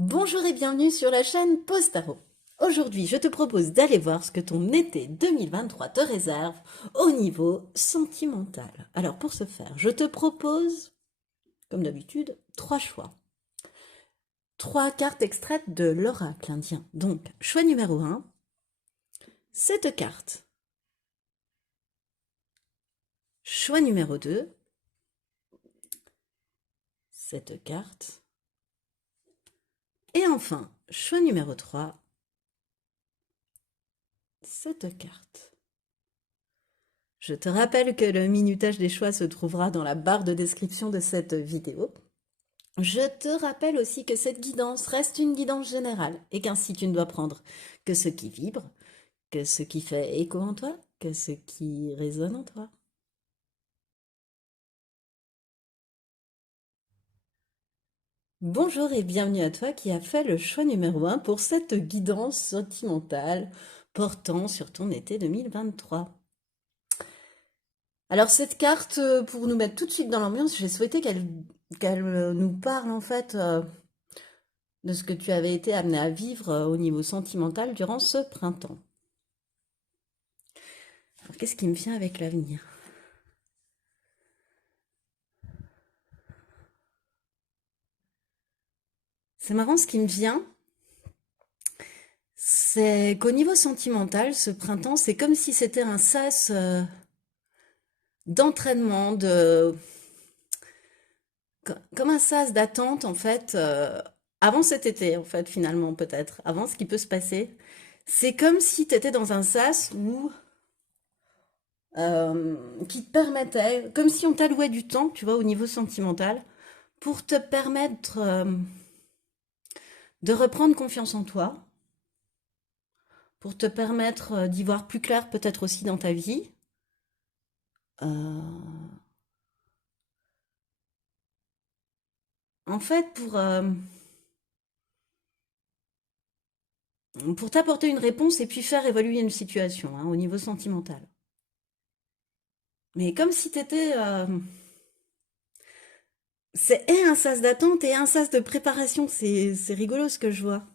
Bonjour et bienvenue sur la chaîne Postaro. Aujourd'hui, je te propose d'aller voir ce que ton été 2023 te réserve au niveau sentimental. Alors pour ce faire, je te propose, comme d'habitude, trois choix. Trois cartes extraites de l'oracle indien. Donc, choix numéro 1, cette carte. Choix numéro 2, cette carte. Et enfin, choix numéro 3, cette carte. Je te rappelle que le minutage des choix se trouvera dans la barre de description de cette vidéo. Je te rappelle aussi que cette guidance reste une guidance générale et qu'ainsi tu ne dois prendre que ce qui vibre, que ce qui fait écho en toi, que ce qui résonne en toi. Bonjour et bienvenue à toi qui a fait le choix numéro 1 pour cette guidance sentimentale portant sur ton été 2023. Alors cette carte, pour nous mettre tout de suite dans l'ambiance, j'ai souhaité qu'elle nous parle en fait de ce que tu avais été amené à vivre au niveau sentimental durant ce printemps. Alors qu'est-ce qui me vient avec l'avenir? C'est marrant, ce qui me vient, c'est qu'au niveau sentimental, ce printemps, c'est comme si c'était un sas d'entraînement, comme un sas d'attente en fait, avant cet été en fait finalement peut-être, avant ce qui peut se passer. C'est comme si tu étais dans un sas qui te permettait, comme si on t'allouait du temps, tu vois, au niveau sentimental, pour te permettre de reprendre confiance en toi, pour te permettre d'y voir plus clair peut-être aussi dans ta vie. Euh, En fait, pour t'apporter une réponse et puis faire évoluer une situation hein, au niveau sentimental. Mais comme si t'étais... c'est et un sas d'attente et un sas de préparation. C'est rigolo ce que je vois.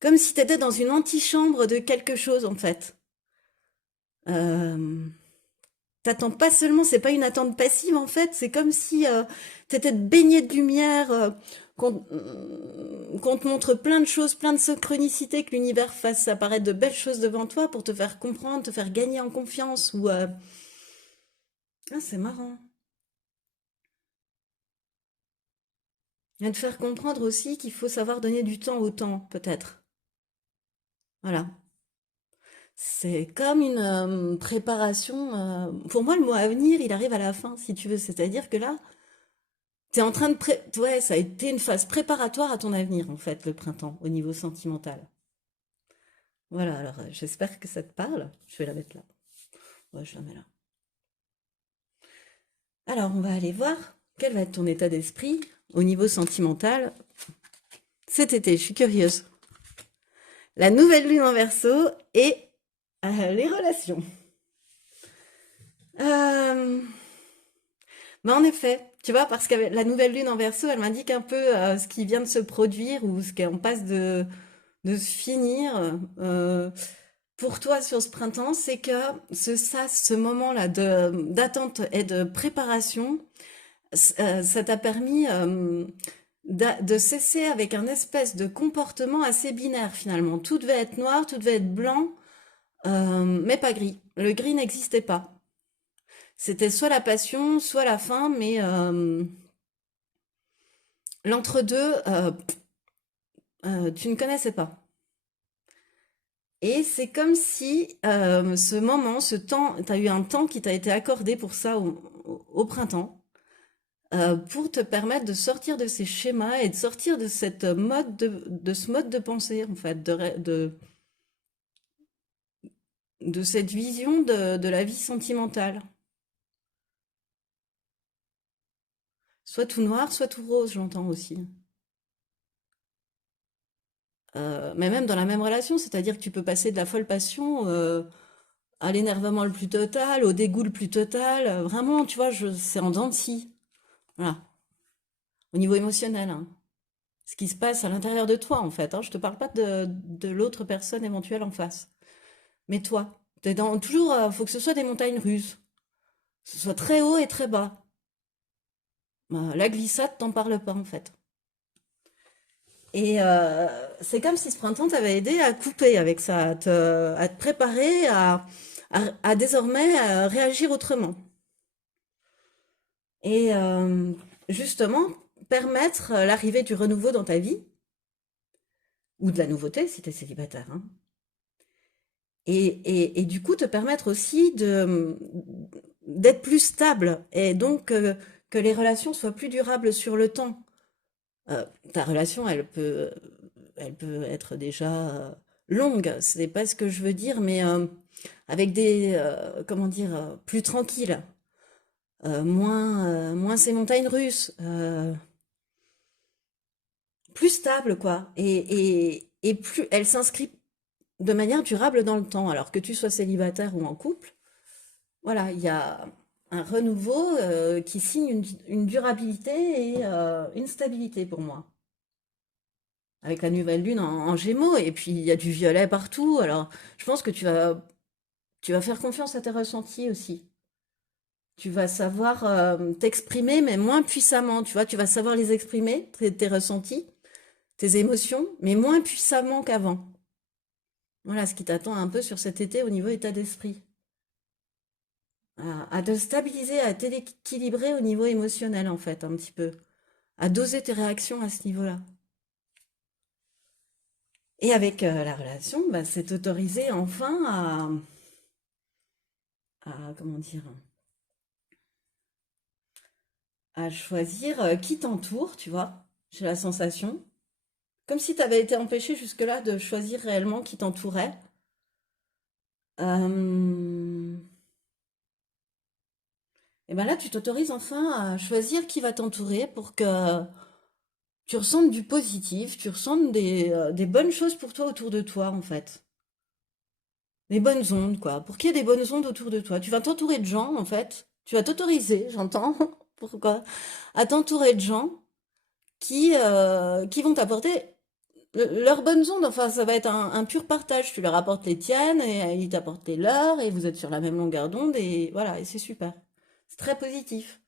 Comme si t'étais dans une antichambre de quelque chose, en fait. Euh, T'attends pas seulement, c'est pas une attente passive, en fait. C'est comme si t'étais baigné de lumière, qu'on te montre plein de choses, plein de synchronicités, que l'univers fasse apparaître de belles choses devant toi pour te faire comprendre, te faire gagner en confiance. Ah, c'est marrant. Et te faire comprendre aussi qu'il faut savoir donner du temps au temps, peut-être. Voilà. C'est comme une préparation. Pour moi, le mois à venir, il arrive à la fin, si tu veux. C'est-à-dire que là, t'es en train de ouais, ça a été une phase préparatoire à ton avenir, en fait, le printemps, au niveau sentimental. Voilà, alors j'espère que ça te parle. Je vais la mettre là. Ouais, je la mets là. Alors, on va aller voir quel va être ton état d'esprit au niveau sentimental cet été. Je suis curieuse. La nouvelle lune en Verseau et les relations. Euh, Mais en effet, tu vois, parce que la nouvelle lune en Verseau, elle m'indique un peu ce qui vient de se produire ou ce qu'on passe de se finir pour toi sur ce printemps, c'est que ce moment-là d'attente et de préparation, ça t'a permis de cesser avec un espèce de comportement assez binaire finalement. Tout devait être noir, tout devait être blanc, mais pas gris. Le gris n'existait pas. C'était soit la passion, soit la fin, mais l'entre-deux, tu ne connaissais pas. Et c'est comme si ce moment, ce temps, tu as eu un temps qui t'a été accordé pour ça au printemps, pour te permettre de sortir de ces schémas et de sortir de cette de ce mode de pensée, en fait, de cette vision de la vie sentimentale. Soit tout noir, soit tout rose, j'entends aussi. Mais même dans la même relation, c'est-à-dire que tu peux passer de la folle passion à l'énervement le plus total, au dégoût le plus total. Vraiment, tu vois, c'est en dents de scie. Voilà, au niveau émotionnel, hein. ce qui se passe à l'intérieur de toi, en fait, hein. Je te parle pas de l'autre personne éventuelle en face. Mais toi, toujours, faut que ce soit des montagnes russes. Que ce soit très haut et très bas. La glissade, t'en parle pas, en fait. Et c'est comme si ce printemps t'avait aidé à couper avec ça, à te préparer à désormais réagir autrement. Et justement, permettre l'arrivée du renouveau dans ta vie, ou de la nouveauté si tu es célibataire, hein. Et du coup, te permettre aussi d'être plus stable et donc que les relations soient plus durables sur le temps. Ta relation, elle peut être déjà longue, c'est pas ce que je veux dire, mais avec comment dire, plus tranquille, moins ces montagnes russes, plus stable, quoi. Et plus elle s'inscrit de manière durable dans le temps, alors que tu sois célibataire ou en couple. Voilà, il y a un renouveau qui signe une durabilité et une stabilité pour moi. Avec la nouvelle lune en Gémeaux, et puis il y a du violet partout. Alors, je pense que tu vas faire confiance à tes ressentis aussi. Tu vas savoir t'exprimer, mais moins puissamment. Tu vois, tu vas savoir les exprimer, tes ressentis, tes émotions, mais moins puissamment qu'avant. Voilà ce qui t'attend un peu sur cet été au niveau état d'esprit. À te stabiliser, à t'équilibrer au niveau émotionnel, en fait, un petit peu. À doser tes réactions à ce niveau-là. Et avec la relation, bah, c'est t'autoriser enfin comment dire, à choisir qui t'entoure, tu vois. J'ai la sensation. Comme si tu avais été empêché jusque-là de choisir réellement qui t'entourait. Euh, et ben là, tu t'autorises enfin à choisir qui va t'entourer pour que tu ressentes du positif, tu ressentes des bonnes choses pour toi autour de toi, en fait. Des bonnes ondes, quoi. Pour qu'il y ait des bonnes ondes autour de toi. Tu vas t'entourer de gens, en fait. Tu vas t'autoriser, j'entends. Pourquoi? À t'entourer de gens qui vont t'apporter leurs bonnes ondes. Enfin, ça va être un pur partage. Tu leur apportes les tiennes et ils t'apportent les leurs et vous êtes sur la même longueur d'onde et voilà, et c'est super. C'est très positif.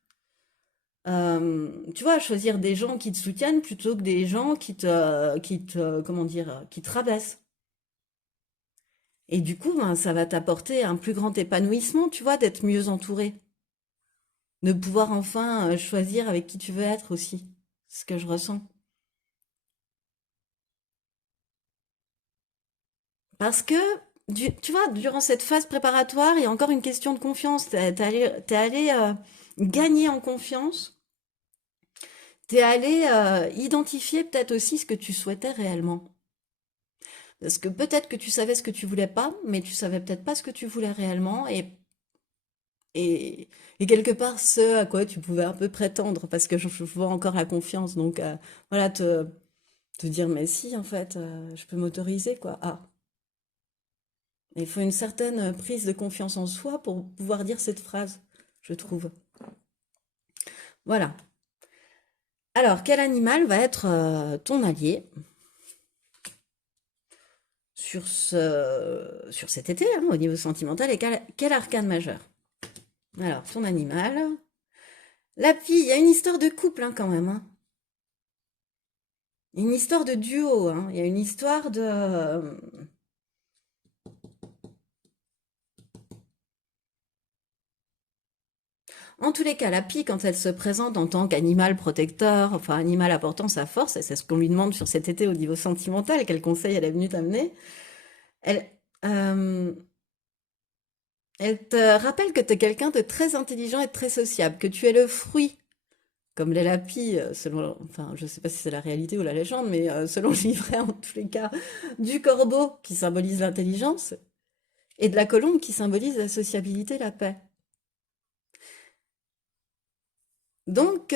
Tu vois, choisir des gens qui te soutiennent plutôt que des gens comment dire, qui te rabaissent. Et du coup, ben, ça va t'apporter un plus grand épanouissement, tu vois, d'être mieux entouré. De pouvoir enfin choisir avec qui tu veux être aussi. C'est ce que je ressens. Parce que, tu vois, durant cette phase préparatoire, il y a encore une question de confiance. T'es allé gagner en confiance. T'es allé identifier peut-être aussi ce que tu souhaitais réellement. Parce que peut-être que tu savais ce que tu voulais pas, mais tu savais peut-être pas ce que tu voulais réellement. Et quelque part, ce à quoi tu pouvais un peu prétendre, parce que je vois encore la confiance. Donc, voilà, te dire, mais si, en fait, je peux m'autoriser, quoi. Ah, il faut une certaine prise de confiance en soi pour pouvoir dire cette phrase, je trouve. Voilà. Alors, quel animal va être ton allié sur cet été, hein, au niveau sentimental, et quel arcane majeur? Alors, ton animal. La fille, il y a une histoire de couple hein, quand même, hein. Une histoire de duo, hein. Il y a une histoire de... En tous les cas, la pie, quand elle se présente en tant qu'animal protecteur, enfin animal apportant sa force, et c'est ce qu'on lui demande sur cet été au niveau sentimental, quel conseil elle est venue t'amener, elle, euh, elle te rappelle que tu es quelqu'un de très intelligent et de très sociable, que tu es le fruit, comme l'est la pie, selon, enfin, je sais pas si c'est la réalité ou la légende, mais selon le livret en tous les cas, du corbeau qui symbolise l'intelligence, et de la colombe qui symbolise la sociabilité, la paix. Donc,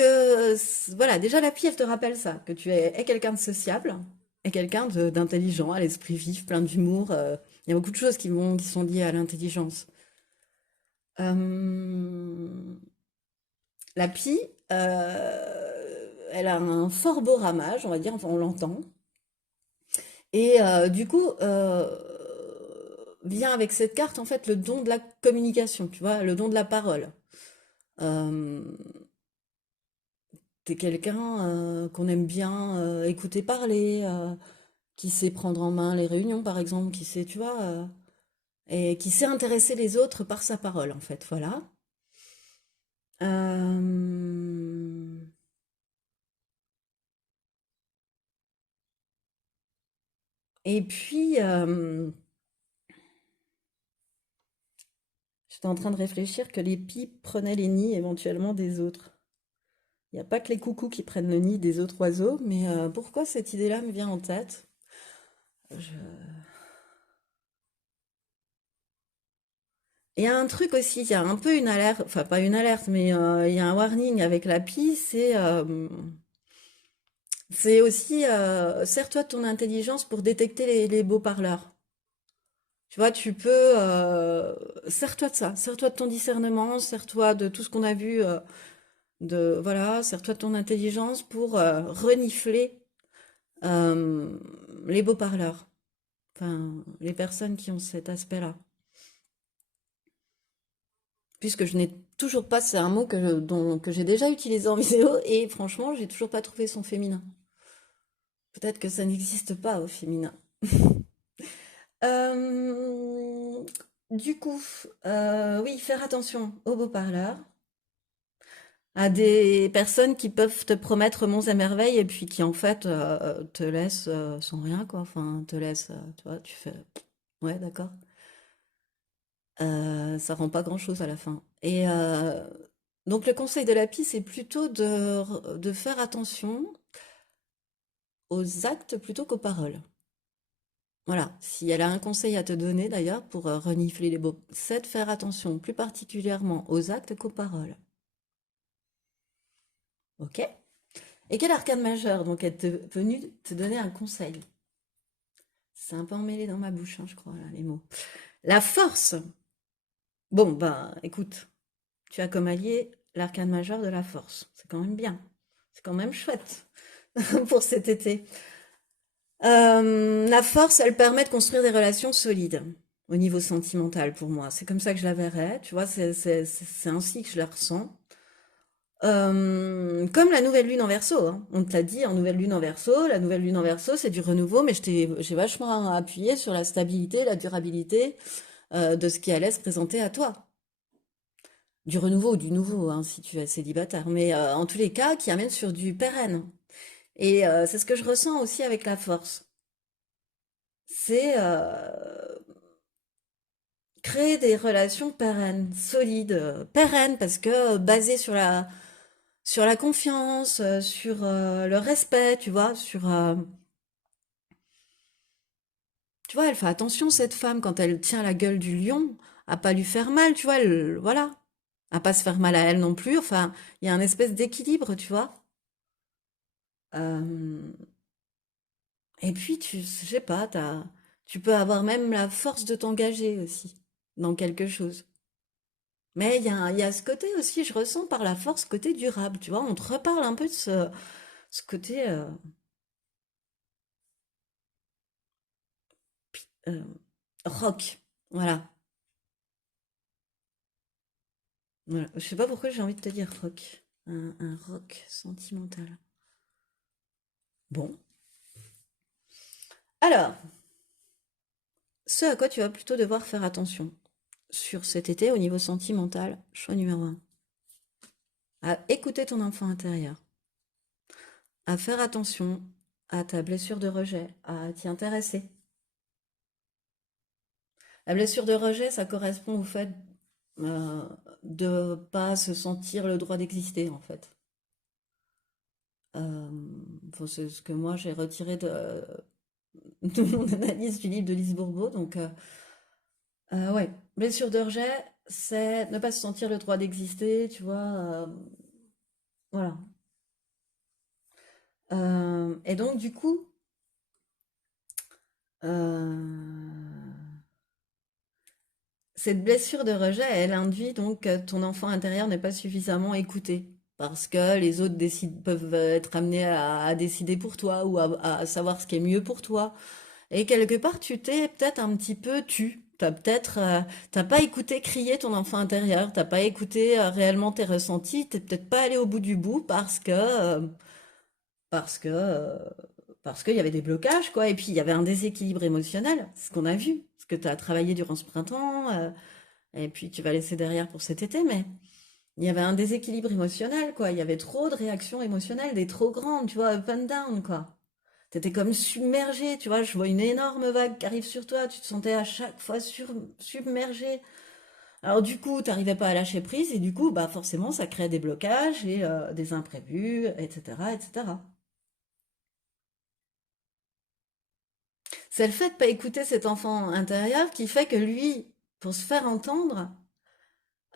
voilà, déjà la fille, elle te rappelle ça, que tu es quelqu'un de sociable et quelqu'un d'intelligent, à l'esprit vif, plein d'humour. Il y a beaucoup de choses qui sont liées à l'intelligence. Euh, la pie, elle a un fort beau ramage, on va dire, enfin, on l'entend. Et du coup, vient avec cette carte, en fait, le don de la communication, tu vois, le don de la parole. Euh, T'es quelqu'un qu'on aime bien écouter parler, qui sait prendre en main les réunions, par exemple, qui sait, tu vois, et qui sait intéresser les autres par sa parole, en fait, voilà. Euh, et puis, j'étais en train de réfléchir que les pipes prenaient les nids éventuellement des autres. Il n'y a pas que les coucous qui prennent le nid des autres oiseaux, mais pourquoi cette idée-là me vient en tête? Je- Il y a un truc aussi, il y a un peu une alerte, enfin pas une alerte, mais il y a un warning avec la pie, c'est aussi sers-toi de ton intelligence pour détecter les beaux parleurs. Tu vois, tu peux sers-toi de ça, sers-toi de ton discernement, sers-toi de tout ce qu'on a vu, voilà, sers-toi de ton intelligence pour renifler euh, les beaux parleurs, enfin les personnes qui ont cet aspect-là. Puisque je n'ai toujours pas, c'est un mot que j'ai déjà utilisé en vidéo et franchement, j'ai toujours pas trouvé son féminin. Peut-être que ça n'existe pas au féminin. Euh, du coup, oui, faire attention aux beaux parleurs, à des personnes qui peuvent te promettre monts et merveilles et puis qui en fait te laissent sans rien, quoi. Enfin, te laissent, tu vois, tu fais, ouais, d'accord. Ça rend pas grand-chose à la fin. Et donc le conseil de la pie, c'est plutôt de faire attention aux actes plutôt qu'aux paroles. Voilà, si elle a un conseil à te donner d'ailleurs pour renifler les beaux, c'est de faire attention plus particulièrement aux actes qu'aux paroles. Ok? Et quel arcane majeur donc est venu te donner un conseil? C'est un peu emmêlé dans ma bouche, hein, je crois, là, les mots. La force. Bon, ben, écoute, tu as comme allié l'arcane majeur de la force. C'est quand même bien. C'est quand même chouette pour cet été. La force, elle permet de construire des relations solides au niveau sentimental pour moi. C'est comme ça que je la verrais, tu vois, c'est ainsi que je la ressens. Comme la nouvelle lune en verso, hein. On te l'a dit en nouvelle lune en verso, la nouvelle lune en verso, c'est du renouveau, mais j'ai vachement appuyé sur la stabilité, la durabilité de ce qui allait se présenter à toi. Du renouveau ou du nouveau, hein, si tu es célibataire, mais en tous les cas, qui amène sur du pérenne. Et c'est ce que je ressens aussi avec la force. C'est créer des relations pérennes, solides, pérennes, parce que basées sur la confiance, sur le respect, tu vois, tu vois, elle fait attention, cette femme, quand elle tient la gueule du lion, à pas lui faire mal, tu vois, voilà, à pas se faire mal à elle non plus, enfin, il y a un espèce d'équilibre, tu vois. Euh, et puis, je sais pas, tu peux avoir même la force de t'engager aussi dans quelque chose. Mais il y a ce côté aussi, je ressens par la force, côté durable, tu vois. On te reparle un peu de ce côté euh, rock. Voilà. Voilà. Je sais pas pourquoi j'ai envie de te dire rock. Un rock sentimental. Bon. Alors, ce à quoi tu vas plutôt devoir faire attention sur cet été au niveau sentimental, choix numéro un. À écouter ton enfant intérieur. À faire attention à ta blessure de rejet, à t'y intéresser. La blessure de rejet, ça correspond au fait euh, de pas se sentir le droit d'exister, en fait. Euh, bon, c'est ce que moi j'ai retiré de mon analyse du livre de Lise Bourbeau. Donc, ouais, blessure de rejet, c'est ne pas se sentir le droit d'exister, tu vois. Voilà. Et donc, du coup, euh, cette blessure de rejet, elle induit donc que ton enfant intérieur n'est pas suffisamment écouté. parce que les autres peuvent être amenés à décider pour toi ou à savoir ce qui est mieux pour toi. Et quelque part, tu t'es peut-être un petit peu tu. T'as pas écouté crier ton enfant intérieur, t'as pas écouté réellement tes ressentis, t'es peut-être pas allé au bout du bout parce que, euh, parce qu'il y avait des blocages, quoi. Et puis il y avait un déséquilibre émotionnel, ce qu'on a vu, ce que tu as travaillé durant ce printemps, et puis tu vas laisser derrière pour cet été, mais il y avait un déséquilibre émotionnel, quoi. Il y avait trop de réactions émotionnelles, des trop grandes, tu vois, up and down, quoi. T'étais comme submergé, tu vois, je vois une énorme vague qui arrive sur toi, tu te sentais à chaque fois submergé. Alors du coup, t'arrivais pas à lâcher prise et du coup, bah forcément, ça crée des blocages et des imprévus, etc., etc. C'est le fait de pas écouter cet enfant intérieur qui fait que lui, pour se faire entendre,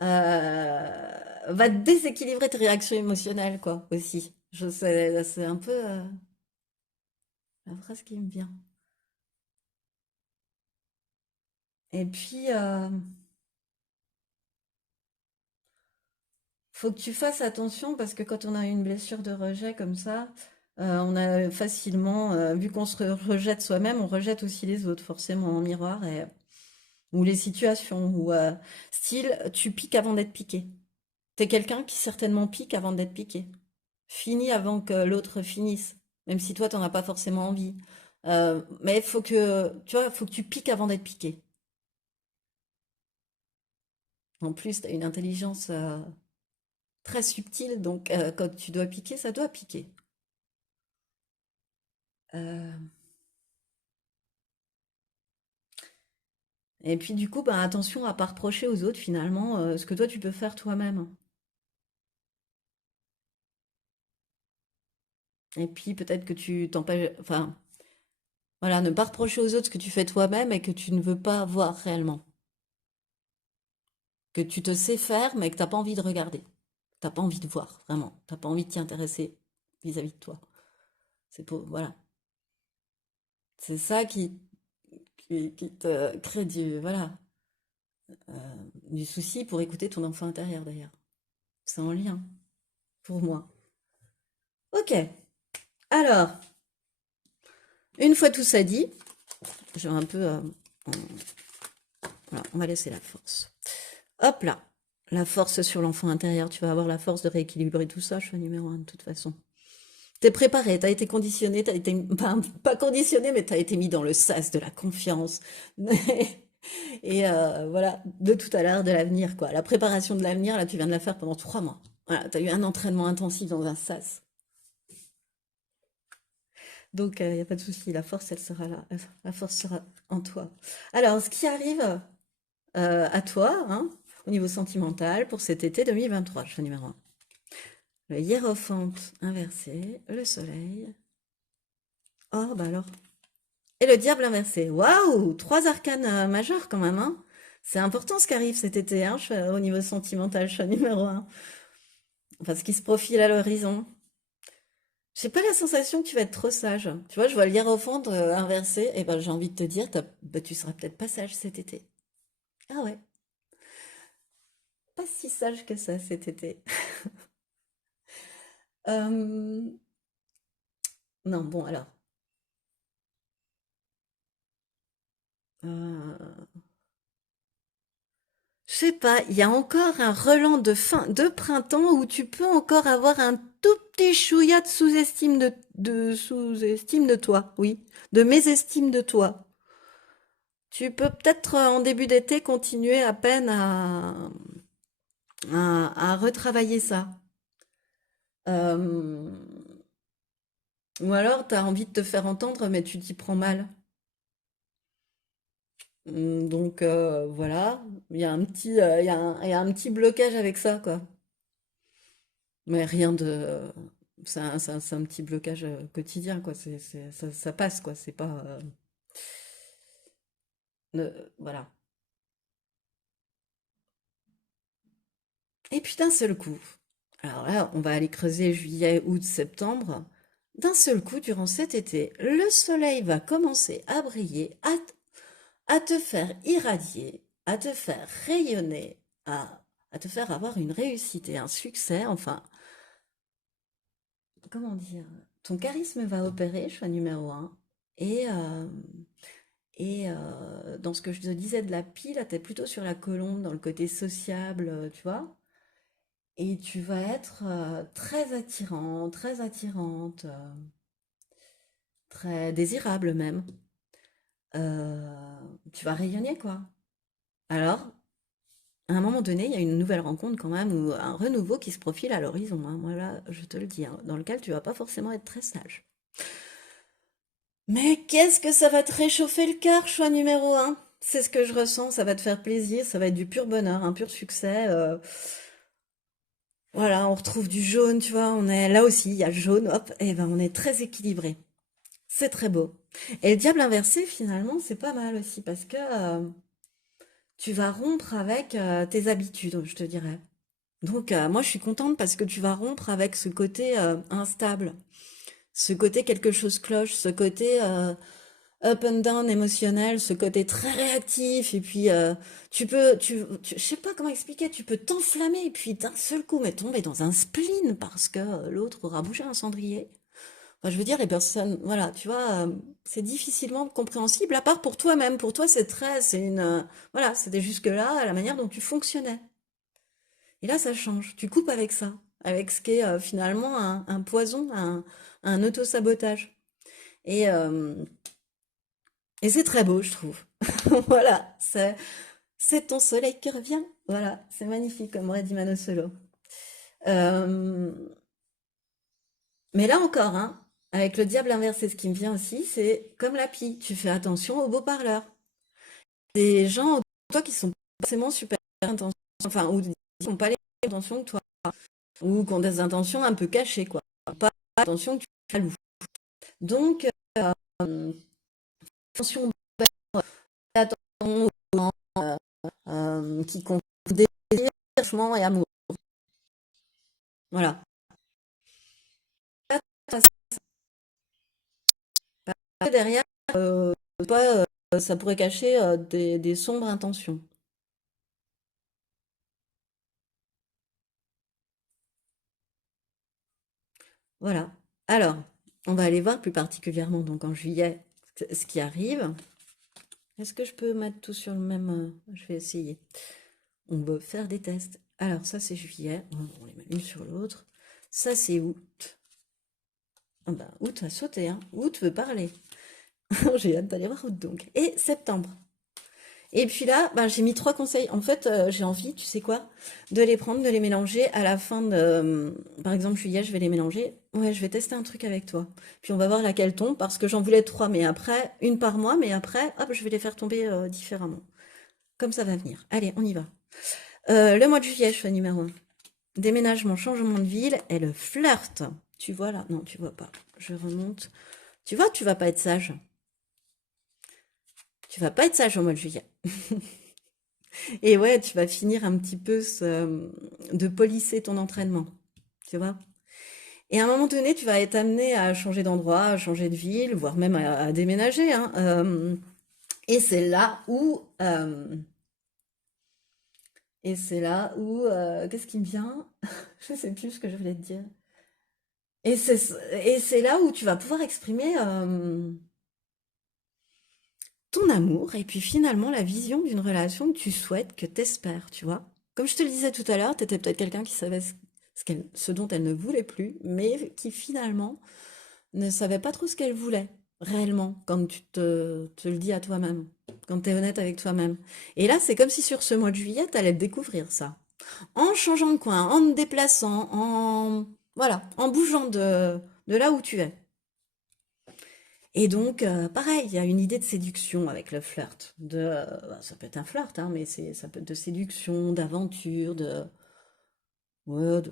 va déséquilibrer tes réactions émotionnelles, quoi, aussi. Je sais, c'est un peu la phrase qui me vient. Et puis, faut que tu fasses attention parce que quand on a une blessure de rejet comme ça, on a facilement, vu qu'on se rejette soi-même, on rejette aussi les autres, forcément, en miroir, ou les situations, ou style, tu piques avant d'être piqué. T'es quelqu'un qui certainement pique avant d'être piqué. Finis avant que l'autre finisse, même si toi, t'en as pas forcément envie. Mais tu vois, faut que tu piques avant d'être piqué. En plus, t'as une intelligence très subtile, donc quand tu dois piquer, ça doit piquer. Euh, et puis du coup, bah, attention à pas reprocher aux autres finalement ce que toi tu peux faire toi-même. Et puis peut-être que tu t'empêches, enfin voilà, ne pas reprocher aux autres ce que tu fais toi-même et que tu ne veux pas voir réellement. Que tu te sais faire, mais que t'as pas envie de regarder. T'as pas envie de voir, vraiment. T'as pas envie de t'y intéresser vis-à-vis de toi. C'est pour, voilà. C'est ça qui te crée du souci pour écouter ton enfant intérieur d'ailleurs. C'est en lien, pour moi. Ok. Alors, une fois tout ça dit, je vais un peu, on, voilà, on va laisser la force. Hop là. La force sur l'enfant intérieur. Tu vas avoir la force de rééquilibrer tout ça, choix numéro un, de toute façon. T'es préparé, t'as été conditionné, t'as été pas conditionné, mais t'as été mis dans le sas de la confiance. Et voilà, de tout à l'heure, de l'avenir, quoi. La préparation de l'avenir, là, tu viens de la faire pendant 3 mois. Voilà, t'as eu un entraînement intensif dans un sas. Donc, il n'y a pas de souci, la force, elle sera là. La force sera en toi. Alors, ce qui arrive à toi, hein, au niveau sentimental, pour cet été 2023, choix numéro un. Le hiérophante inversé, le soleil. Oh, bah alors. Et le diable inversé. Waouh! Trois arcanes majeurs quand même, hein. C'est important ce qui arrive cet été, hein, au niveau sentimental, choix numéro un. Enfin, ce qui se profile à l'horizon. J'ai pas la sensation que tu vas être trop sage. Tu vois, je vois le hiérophante inversé, et ben j'ai envie de te dire, bah, tu seras peut-être pas sage cet été. Ah ouais, pas si sage que ça cet été. Euh, non, bon alors. Euh, Je sais pas, il y a encore un relent de fin de printemps où tu peux encore avoir un tout petit chouïa de sous-estime de toi, oui, de mésestime de toi. Tu peux peut-être en début d'été continuer à peine à retravailler ça. Euh, ou alors tu as envie de te faire entendre mais tu t'y prends mal. Donc voilà, il y a un petit, il y a un petit blocage avec ça, quoi. Mais rien de. C'est un petit blocage quotidien, quoi. Ça passe, quoi. C'est pas. Voilà. Et puis d'un seul coup, alors là, on va aller creuser juillet, août, septembre. D'un seul coup, durant cet été, le soleil va commencer à briller, à te faire irradier, à te faire rayonner, à te faire avoir une réussite et un succès. Enfin, comment dire, ton charisme va opérer, choix numéro un. Et, dans ce que je te disais de la pile, là, t'es plutôt sur la colombe, dans le côté sociable, tu vois. Et tu vas être très attirant, très attirante, très désirable même. Tu vas rayonner, quoi. Alors, à un moment donné, il y a une nouvelle rencontre quand même, ou un renouveau qui se profile à l'horizon, hein. Moi, là, je te le dis, hein, dans lequel tu vas pas forcément être très sage. Mais qu'est-ce que ça va te réchauffer le cœur, choix numéro un? C'est ce que je ressens, ça va te faire plaisir, ça va être du pur bonheur, un pur succès. Voilà, on retrouve du jaune, tu vois, on est là aussi, il y a le jaune, hop, et ben on est très équilibré. C'est très beau. Et le diable inversé, finalement, c'est pas mal aussi, parce que tu vas rompre avec tes habitudes, je te dirais. Donc, moi, je suis contente parce que tu vas rompre avec ce côté instable, ce côté quelque chose cloche, ce côté up and down émotionnel, ce côté très réactif, et puis je sais pas comment expliquer, tu peux t'enflammer, et puis d'un seul coup, mais tomber dans un spleen parce que l'autre aura bougé un cendrier. Enfin, je veux dire, les personnes, voilà, tu vois, c'est difficilement compréhensible, à part pour toi-même. Pour toi, c'est une, voilà, c'était jusque-là la manière dont tu fonctionnais. Et là, ça change. Tu coupes avec ça, avec ce qui est finalement un poison, un auto-sabotage. Et, euh, et c'est très beau, je trouve. Voilà, c'est ton soleil qui revient. Voilà, c'est magnifique, comme aurait dit Mano Solo. Euh, mais là encore, hein, avec le diable inversé, ce qui me vient aussi, c'est comme la pie. Tu fais attention aux beaux parleurs. Des gens, toi, qui sont pas forcément super intentions, enfin, ou qui n'ont pas les mêmes intentions que toi, ou qui ont des intentions un peu cachées, quoi. Pas attention que tu fais loup. Donc, euh, attention, attention aux gens qui confondent désir, attachement et amour. Voilà. Parce que derrière, pas, ça pourrait cacher des sombres intentions. Voilà. Alors, on va aller voir plus particulièrement donc en juillet ce qui arrive. Est-ce que je peux mettre tout sur le même... je vais essayer. On va faire des tests. Alors, ça, c'est juillet. On les met l'une sur l'autre. Ça, c'est août. Ah bah, août a sauté, hein. Août veut parler. J'ai hâte d'aller voir août, donc. Et septembre. Et puis là, ben, j'ai mis trois conseils. En fait, j'ai envie, tu sais quoi, de les prendre, de les mélanger à la fin de... par exemple, juillet, je vais les mélanger. Ouais, je vais tester un truc avec toi. Puis on va voir laquelle tombe, parce que j'en voulais trois, mais après, une par mois, mais après, hop, je vais les faire tomber différemment. Comme ça va venir. Allez, on y va. Le mois de juillet, choix numéro un. Déménagement, changement de ville et le flirt. Tu vois là? Non, tu vois pas. Je remonte. Tu vois, tu vas pas être sage. Tu vas pas être sage au mois de juillet. Et ouais, tu vas finir un petit peu de polisser ton entraînement. Tu vois? Et à un moment donné, tu vas être amené à changer d'endroit, à changer de ville, voire même à déménager, hein. Et c'est là où, qu'est-ce qui me vient? Je sais plus ce que je voulais te dire. Et c'est, et c'est là où tu vas pouvoir exprimer ton amour et puis finalement la vision d'une relation que tu souhaites, que tu espères, tu vois. Comme je te le disais tout à l'heure, tu étais peut-être quelqu'un qui savait ce dont elle ne voulait plus, mais qui finalement ne savait pas trop ce qu'elle voulait réellement quand tu te le dis à toi-même, quand tu es honnête avec toi-même. Et là, c'est comme si sur ce mois de juillet, tu allais découvrir ça. En changeant de coin, en te déplaçant, voilà, en bougeant de là où tu es. Et donc, pareil, il y a une idée de séduction avec le flirt. Bah, ça peut être un flirt, hein, mais ça peut être de séduction, d'aventure, ouais,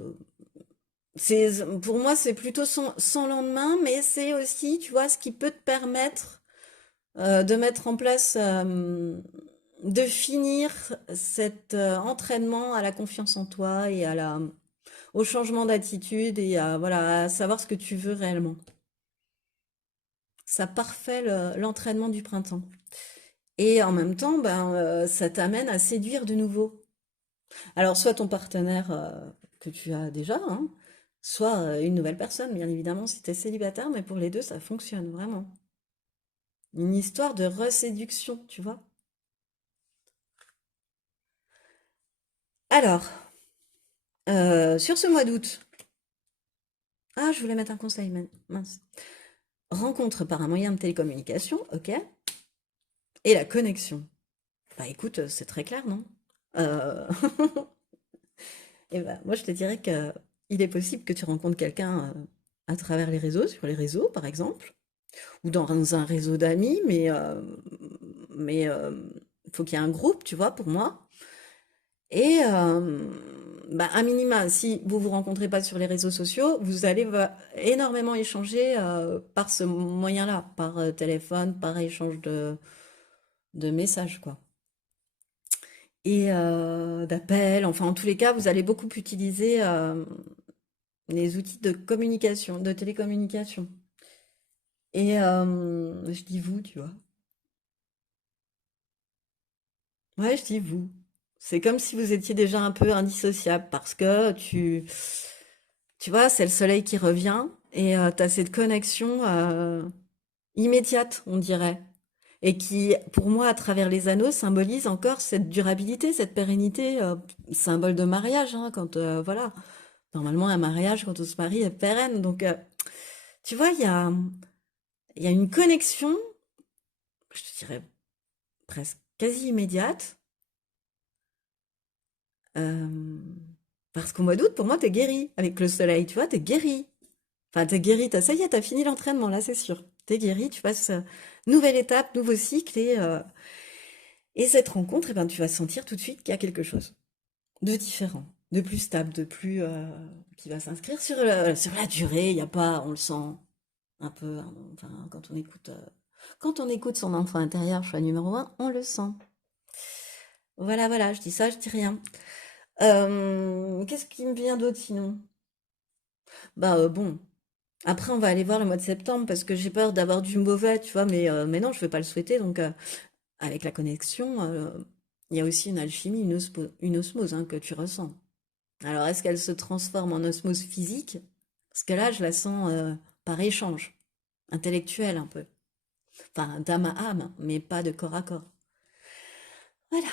pour moi, c'est plutôt sans lendemain, mais c'est aussi, tu vois, ce qui peut te permettre de mettre en place, de finir cet entraînement à la confiance en toi et au changement d'attitude et voilà, à savoir ce que tu veux réellement. Ça parfait l'entraînement du printemps. Et en même temps, ben, ça t'amène à séduire de nouveau. Alors, soit ton partenaire que tu as déjà, hein, soit une nouvelle personne, bien évidemment, si tu es célibataire, mais pour les deux, ça fonctionne vraiment. Une histoire de reséduction, tu vois. Alors, sur ce mois d'août, ah, je voulais mettre un conseil, mince. Rencontre par un moyen de télécommunication, ok, et la connexion. Bah écoute, c'est très clair, non? Euh, Et ben, moi, je te dirais que il est possible que tu rencontres quelqu'un à travers les réseaux, sur les réseaux, par exemple, ou dans un réseau d'amis, mais faut qu'il y ait un groupe, tu vois, pour moi. Et bah, à minima, si vous vous rencontrez pas sur les réseaux sociaux, vous allez énormément échanger par ce moyen-là, par téléphone, par échange de messages, quoi. Et d'appels, enfin, en tous les cas, vous allez beaucoup utiliser les outils de communication, de télécommunication. Et je dis vous, tu vois. Ouais, je dis vous. C'est comme si vous étiez déjà un peu indissociable parce que tu vois, c'est le soleil qui revient et tu as cette connexion immédiate, on dirait. Et qui, pour moi, à travers les anneaux, symbolise encore cette durabilité, cette pérennité, symbole de mariage, hein, quand, voilà. Normalement, un mariage, quand on se marie, est pérenne. Donc, tu vois, il y a une connexion, je te dirais presque quasi immédiate, euh, parce qu'au mois d'août, pour moi, t'es guéri avec le soleil, tu vois, t'es guéri. Enfin, t'es guéri, ça y est, t'as fini l'entraînement, là, c'est sûr. T'es guéri, tu passes nouvelle étape, nouveau cycle, et cette rencontre, eh ben, tu vas sentir tout de suite qu'il y a quelque chose de différent, de plus stable, de plus qui va s'inscrire sur la durée. Il y a pas, on le sent un peu, hein, enfin, quand on écoute son enfant intérieur, choix numéro un, on le sent. Voilà, voilà, je dis ça, je dis rien. Qu'est-ce qui me vient d'autre sinon? Bah bon, après on va aller voir le mois de septembre parce que j'ai peur d'avoir du mauvais, tu vois, mais non, je ne vais pas le souhaiter. Donc avec la connexion, il y a aussi une alchimie, une osmose hein, que tu ressens. Alors est-ce qu'elle se transforme en osmose physique? Parce que là, je la sens par échange, intellectuel un peu. Enfin, d'âme à âme, mais pas de corps à corps. Voilà.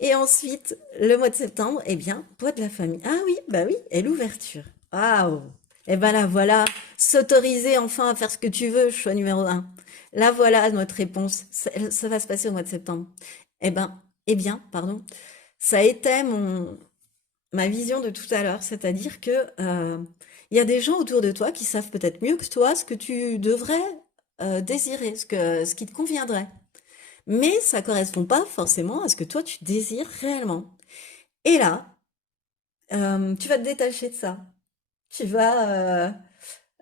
Et ensuite, le mois de septembre, eh bien, poids de la famille. Ah oui, bah oui, et l'ouverture. Waouh! Et ben là, voilà, s'autoriser enfin à faire ce que tu veux, choix numéro un. Là, voilà notre réponse. Ça va se passer au mois de septembre. Eh ben, eh bien, pardon, ça était ma vision de tout à l'heure, c'est-à-dire que il y a des gens autour de toi qui savent peut-être mieux que toi ce que tu devrais désirer, ce qui te conviendrait. Mais ça correspond pas forcément à ce que toi tu désires réellement. Et là, tu vas te détacher de ça. Tu vas,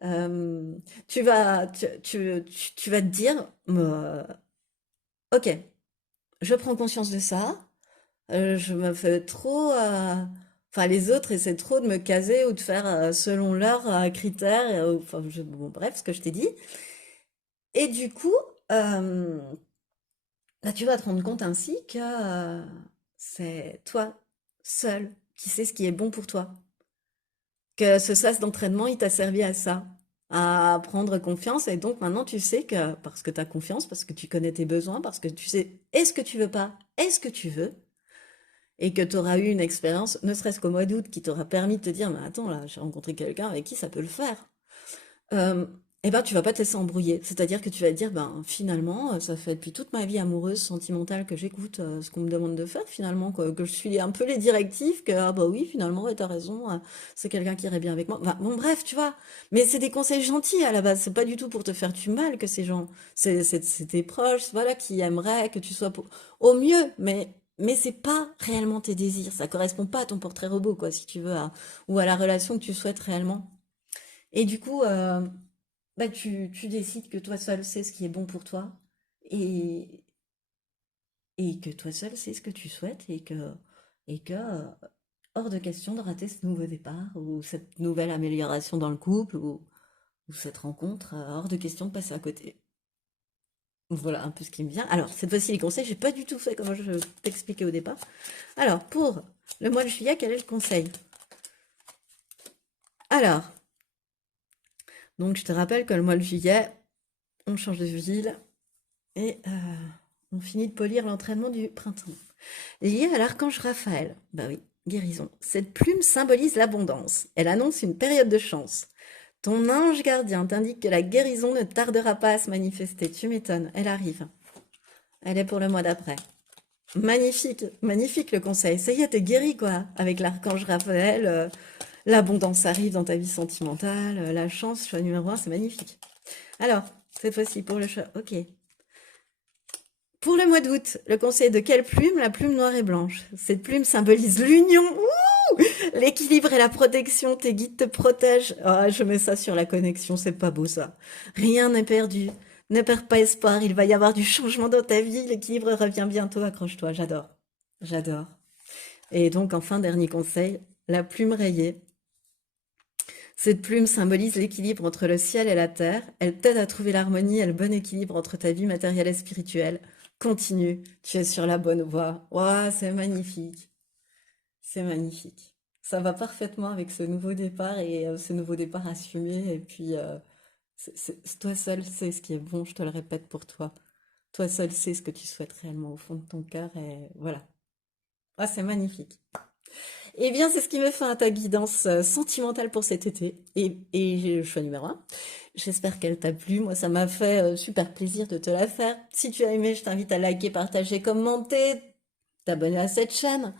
euh, tu vas te dire, ok, je prends conscience de ça. Je me fais trop, enfin les autres essaient trop de me caser ou de faire selon leurs critères. Enfin, bon, bref, ce que je t'ai dit. Et du coup, euh, là, tu vas te rendre compte ainsi que c'est toi seul qui sais ce qui est bon pour toi. Que ce sas d'entraînement, il t'a servi à ça, à prendre confiance. Et donc maintenant, tu sais que parce que tu as confiance, parce que tu connais tes besoins, parce que tu sais est-ce que tu veux pas, est-ce que tu veux, et que tu auras eu une expérience, ne serait-ce qu'au mois d'août, qui t'aura permis de te dire, mais attends, là, j'ai rencontré quelqu'un avec qui ça peut le faire. euh, eh ben, tu vas pas te laisser embrouiller. C'est-à-dire que tu vas te dire, ben, finalement, ça fait depuis toute ma vie amoureuse, sentimentale, que j'écoute ce qu'on me demande de faire, finalement, que je suis un peu les directives, que, ah bah oui, finalement, ouais, t'as raison, c'est quelqu'un qui irait bien avec moi. Enfin, bon, bref, tu vois. Mais c'est des conseils gentils à la base. C'est pas du tout pour te faire du mal que ces gens, c'est tes proches, voilà, qui aimeraient que tu sois au mieux, mais c'est pas réellement tes désirs. Ça correspond pas à ton portrait robot, quoi, si tu veux, ou à la relation que tu souhaites réellement. Et du coup, bah, tu décides que toi seul sais ce qui est bon pour toi et, et que toi seul sais ce que tu souhaites et que hors de question de rater ce nouveau départ ou cette nouvelle amélioration dans le couple ou cette rencontre, hors de question de passer à côté. Voilà un peu ce qui me vient. Alors, cette fois-ci, les conseils, j'ai pas du tout fait comme je t'expliquais au départ. Alors, pour le mois de juillet, quel est le conseil? Alors, donc je te rappelle que le mois de juillet, on change de ville et on finit de polir l'entraînement du printemps. Lié à l'archange Raphaël, bah oui, guérison. Cette plume symbolise l'abondance. Elle annonce une période de chance. Ton ange gardien t'indique que la guérison ne tardera pas à se manifester. Tu m'étonnes, elle arrive. Elle est pour le mois d'après. Magnifique, magnifique le conseil. Ça y est, t'es guéri quoi. Avec l'archange Raphaël, l'abondance arrive dans ta vie sentimentale, la chance, choix numéro un, c'est magnifique. Alors, cette fois-ci pour le choix, ok. Pour le mois d'août, le conseil de quelle plume? La plume noire et blanche. Cette plume symbolise l'union, l'équilibre et la protection. Tes guides te protègent. Ah, je mets ça sur la connexion, c'est pas beau ça. Rien n'est perdu. Ne perds pas espoir, il va y avoir du changement dans ta vie. L'équilibre revient bientôt, accroche-toi, j'adore. J'adore. Et donc, enfin, dernier conseil, la plume rayée. Cette plume symbolise l'équilibre entre le ciel et la terre. Elle t'aide à trouver l'harmonie et le bon équilibre entre ta vie matérielle et spirituelle. Continue, tu es sur la bonne voie. Waouh, c'est magnifique. C'est magnifique. Ça va parfaitement avec ce nouveau départ et ce nouveau départ assumé. Et puis, toi seul sais ce qui est bon, je te le répète pour toi. Toi seul sais ce que tu souhaites réellement au fond de ton cœur et voilà. Ah, c'est magnifique. Eh bien, c'est ce qui me fait à ta guidance sentimentale pour cet été. Et j'ai le choix numéro un. J'espère qu'elle t'a plu. Moi, ça m'a fait super plaisir de te la faire. Si tu as aimé, je t'invite à liker, partager, commenter, t'abonner à cette chaîne.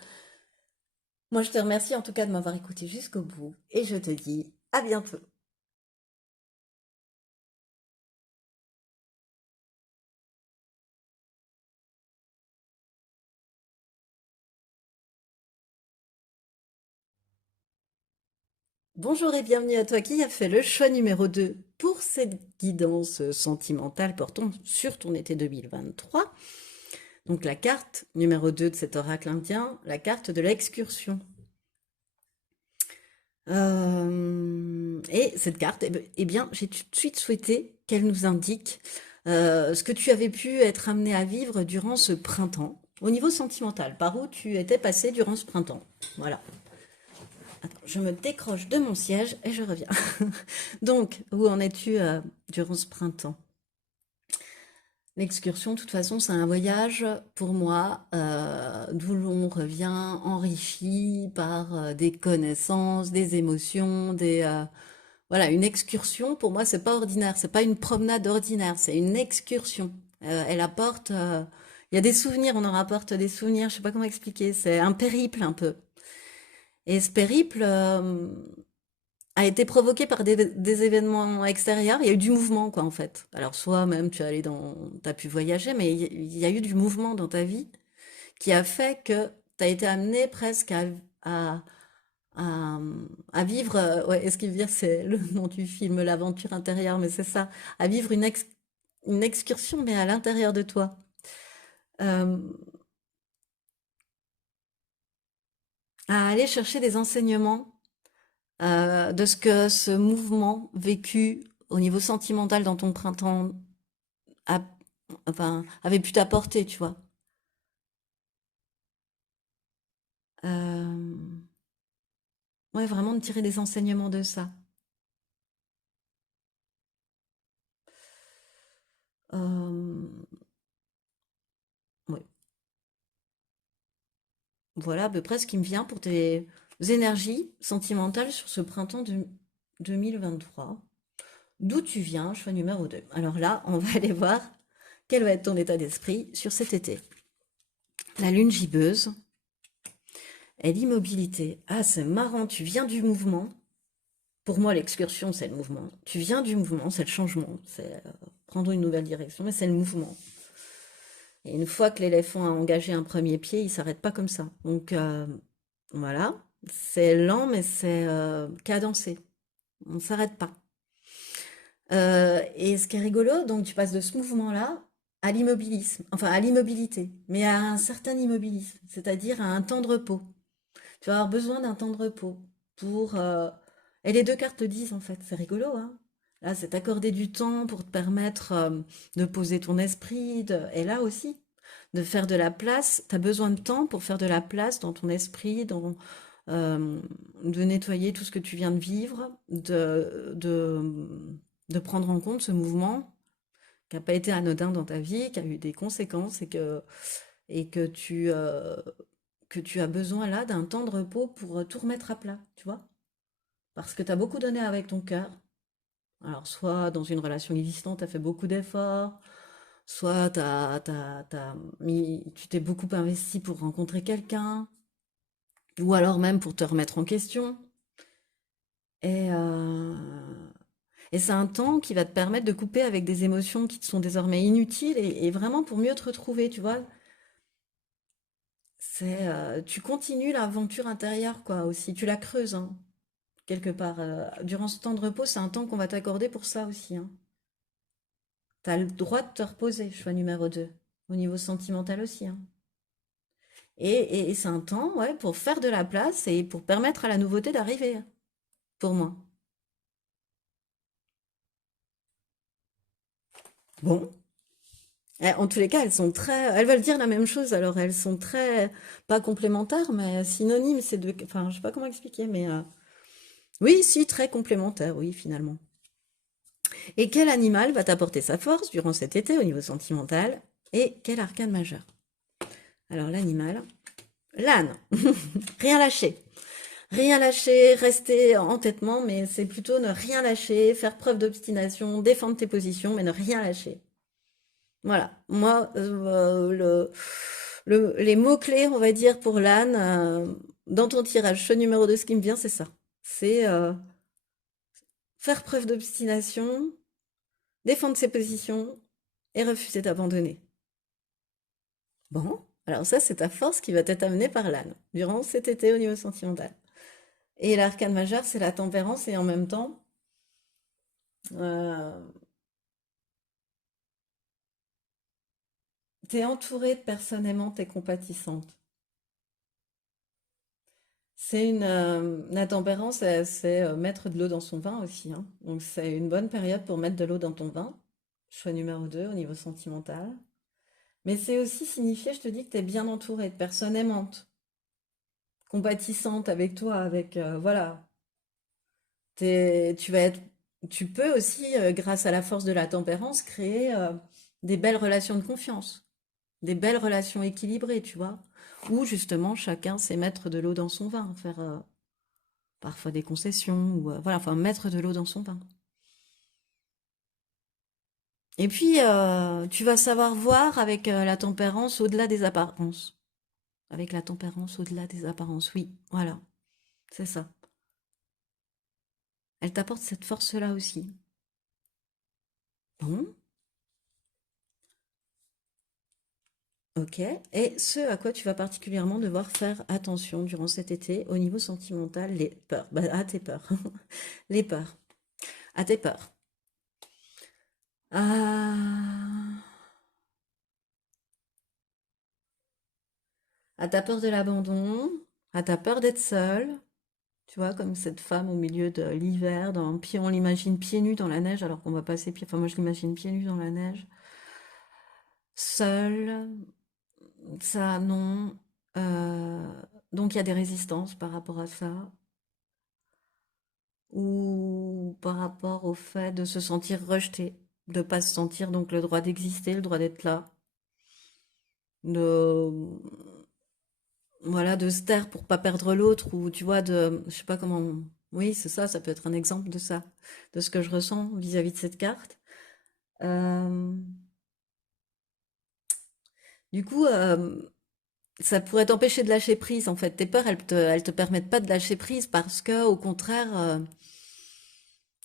Moi, je te remercie en tout cas de m'avoir écouté jusqu'au bout. Et je te dis à bientôt. Bonjour et bienvenue à toi qui a fait le choix numéro 2 pour cette guidance sentimentale portant sur ton été 2023. Donc la carte numéro 2 de cet oracle indien, la carte de l'excursion. Et cette carte, eh bien, j'ai tout de suite souhaité qu'elle nous indique ce que tu avais pu être amené à vivre durant ce printemps, au niveau sentimental, par où tu étais passé durant ce printemps. Voilà. Attends, je me décroche de mon siège et je reviens. Donc, où en es-tu durant ce printemps? L'excursion, de toute façon, c'est un voyage pour moi d'où l'on revient enrichi par des connaissances, des émotions, voilà, une excursion. Pour moi, c'est pas ordinaire, c'est pas une promenade ordinaire, c'est une excursion. Elle apporte, il y a des souvenirs, on en rapporte des souvenirs. Je sais pas comment expliquer. C'est un périple un peu. Et ce périple a été provoqué par des événements extérieurs. Il y a eu du mouvement, quoi, en fait. Alors, soit même tu es allé t'as pu voyager, mais il y a eu du mouvement dans ta vie qui a fait que tu as été amené presque à, à, à vivre, ouais, est-ce qu'il veut dire, c'est le nom du film, l'aventure intérieure, mais c'est ça, à vivre une excursion, mais à l'intérieur de toi. Euh, à aller chercher des enseignements de ce que ce mouvement vécu au niveau sentimental dans ton printemps a- enfin, avait pu t'apporter, tu vois. Euh, ouais, vraiment de tirer des enseignements de ça. Euh, ouais, voilà à peu près ce qui me vient pour tes énergies sentimentales sur ce printemps de 2023. D'où tu viens, choix numéro 2. Alors là, on va aller voir quel va être ton état d'esprit sur cet été. La lune gibbeuse et l'immobilité. Ah, c'est marrant, tu viens du mouvement. Pour moi, l'excursion, c'est le mouvement. Tu viens du mouvement, c'est le changement, c'est prendre une nouvelle direction, mais c'est le mouvement. Et une fois que l'éléphant a engagé un premier pied, il s'arrête pas comme ça. Donc voilà, c'est lent, mais c'est cadencé. On ne s'arrête pas. Et ce qui est rigolo, donc tu passes de ce mouvement-là à l'immobilisme, enfin à l'immobilité, mais à un certain immobilisme, c'est-à-dire à un temps de repos. Tu vas avoir besoin d'un temps de repos pour... Et les deux cartes te disent en fait, c'est rigolo, hein. Là, c'est t'accorder du temps pour te permettre de poser ton esprit, et là aussi, de faire de la place. Tu as besoin de temps pour faire de la place dans ton esprit, euh, de nettoyer tout ce que tu viens de vivre, de prendre en compte ce mouvement qui n'a pas été anodin dans ta vie, qui a eu des conséquences et que tu as besoin là d'un temps de repos pour tout remettre à plat, tu vois? Parce que tu as beaucoup donné avec ton cœur. Alors, soit dans une relation existante, tu as fait beaucoup d'efforts, soit tu t'es beaucoup investi pour rencontrer quelqu'un, ou alors même pour te remettre en question. Et, euh, et c'est un temps qui va te permettre de couper avec des émotions qui te sont désormais inutiles et vraiment pour mieux te retrouver, tu vois. Tu continues l'aventure intérieure, quoi, aussi. Tu la creuses, hein, quelque part. Durant ce temps de repos, c'est un temps qu'on va t'accorder pour ça aussi, hein. T'as le droit de te reposer, choix numéro 2. Au niveau sentimental aussi, hein. Et c'est un temps, ouais, pour faire de la place et pour permettre à la nouveauté d'arriver, pour moi. Bon. En tous les cas, elles veulent dire la même chose, alors elles sont très, pas complémentaires, mais synonymes, enfin, je sais pas comment expliquer, mais oui, si, très complémentaires, oui, finalement. Et quel animal va t'apporter sa force durant cet été au niveau sentimental? Et quel arcane majeur? Alors, l'animal, l'âne. Rien lâcher. Rien lâcher, rester en entêtement, mais c'est plutôt ne rien lâcher, faire preuve d'obstination, défendre tes positions, mais ne rien lâcher. Voilà. Moi, les mots-clés, on va dire, pour l'âne, dans ton tirage, ce numéro 2, ce qui me vient, c'est ça. C'est faire preuve d'obstination, défendre ses positions et refuser d'abandonner. Bon, alors ça, c'est ta force qui va t'être amenée par l'âne durant cet été au niveau sentimental. Et l'arcane majeur, c'est la tempérance et en même temps, euh, t'es entouré de personnes aimantes et compatissantes. La tempérance, c'est mettre de l'eau dans son vin aussi, hein. Donc c'est une bonne période pour mettre de l'eau dans ton vin. Choix numéro 2 au niveau sentimental. Mais c'est aussi signifier, je te dis, que tu es bien entouré de personnes aimantes, compatissantes avec toi, voilà. Tu vas être, tu peux aussi, grâce à la force de la tempérance, créer des belles relations de confiance, des belles relations équilibrées, tu vois. Où justement chacun sait mettre de l'eau dans son vin, faire parfois des concessions, ou voilà, enfin mettre de l'eau dans son vin. Et puis, tu vas savoir voir avec la tempérance au-delà des apparences. Avec la tempérance au-delà des apparences, oui, voilà, c'est ça. Elle t'apporte cette force-là aussi. Bon, ok. Et ce à quoi tu vas particulièrement devoir faire attention durant cet été au niveau sentimental, les peurs. Bah, à tes peurs. Les peurs. À tes peurs. Ah, à ta peur de l'abandon, à ta peur d'être seule. Tu vois, comme cette femme au milieu de l'hiver, on l'imagine pieds nus dans la neige alors qu'on va passer pieds. Enfin, moi, je l'imagine pieds nus dans la neige. Seule, ça, non. Euh, donc, il y a des résistances par rapport à ça. Ou par rapport au fait de se sentir rejeté, de pas se sentir donc le droit d'exister, le droit d'être là, de voilà, de se taire pour pas perdre l'autre, ou tu vois, je sais pas comment. Oui, c'est ça, ça peut être un exemple de ça, de ce que je ressens vis-à-vis de cette carte. Euh, du coup, ça pourrait t'empêcher de lâcher prise, en fait. Tes peurs, elles te permettent pas de lâcher prise parce que, au contraire,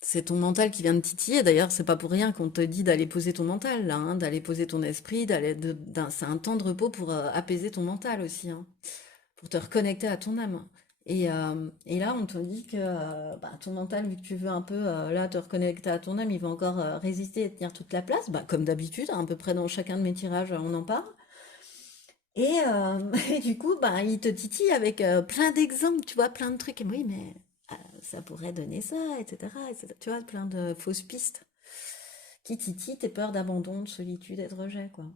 c'est ton mental qui vient de titiller. D'ailleurs, c'est pas pour rien qu'on te dit d'aller poser ton mental, là, hein, d'aller poser ton esprit, c'est un temps de repos pour apaiser ton mental aussi, hein, pour te reconnecter à ton âme. Et là, on te dit que bah, ton mental, vu que tu veux un peu là te reconnecter à ton âme, il va encore résister et tenir toute la place, bah, comme d'habitude, à peu près dans chacun de mes tirages, on en parle. Et du coup, bah, il te titille avec plein d'exemples, tu vois, plein de trucs. Et oui, mais ça pourrait donner ça, etc., etc. Tu vois, plein de fausses pistes qui titillent tes peurs d'abandon, de solitude et de rejet, quoi.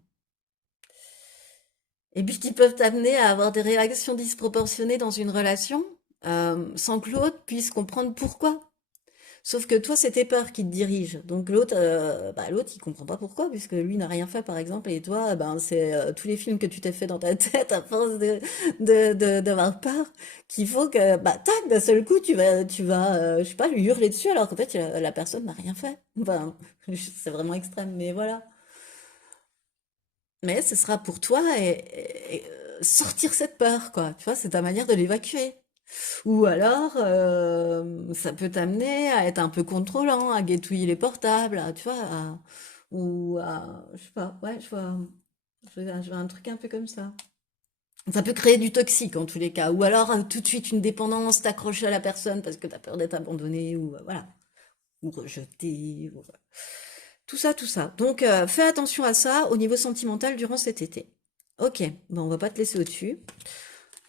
Et puis qui peuvent t'amener à avoir des réactions disproportionnées dans une relation. sans que l'autre puisse comprendre pourquoi. Sauf que toi, c'est tes peurs qui te dirigent. Donc l'autre, l'autre, il comprend pas pourquoi, puisque lui n'a rien fait, par exemple, et toi, ben, c'est tous les films que tu t'es fait dans ta tête à force d'avoir peur, qu'il faut que, bah, tac, d'un seul coup, je sais pas, lui hurler dessus, alors qu'en fait, la personne n'a rien fait. Enfin, c'est vraiment extrême, mais voilà. Mais ce sera pour toi sortir cette peur, quoi. Tu vois, c'est ta manière de l'évacuer. Ou alors, ça peut t'amener à être un peu contrôlant, à guetouiller les portables, tu vois, je sais pas, ouais, je vois un truc un peu comme ça. Ça peut créer du toxique en tous les cas. Ou alors, tout de suite, une dépendance, t'accrocher à la personne parce que t'as peur d'être abandonné, ou voilà, ou rejeté, tout ça, tout ça. Donc, fais attention à ça au niveau sentimental durant cet été. Ok, bon, on va pas te laisser au-dessus.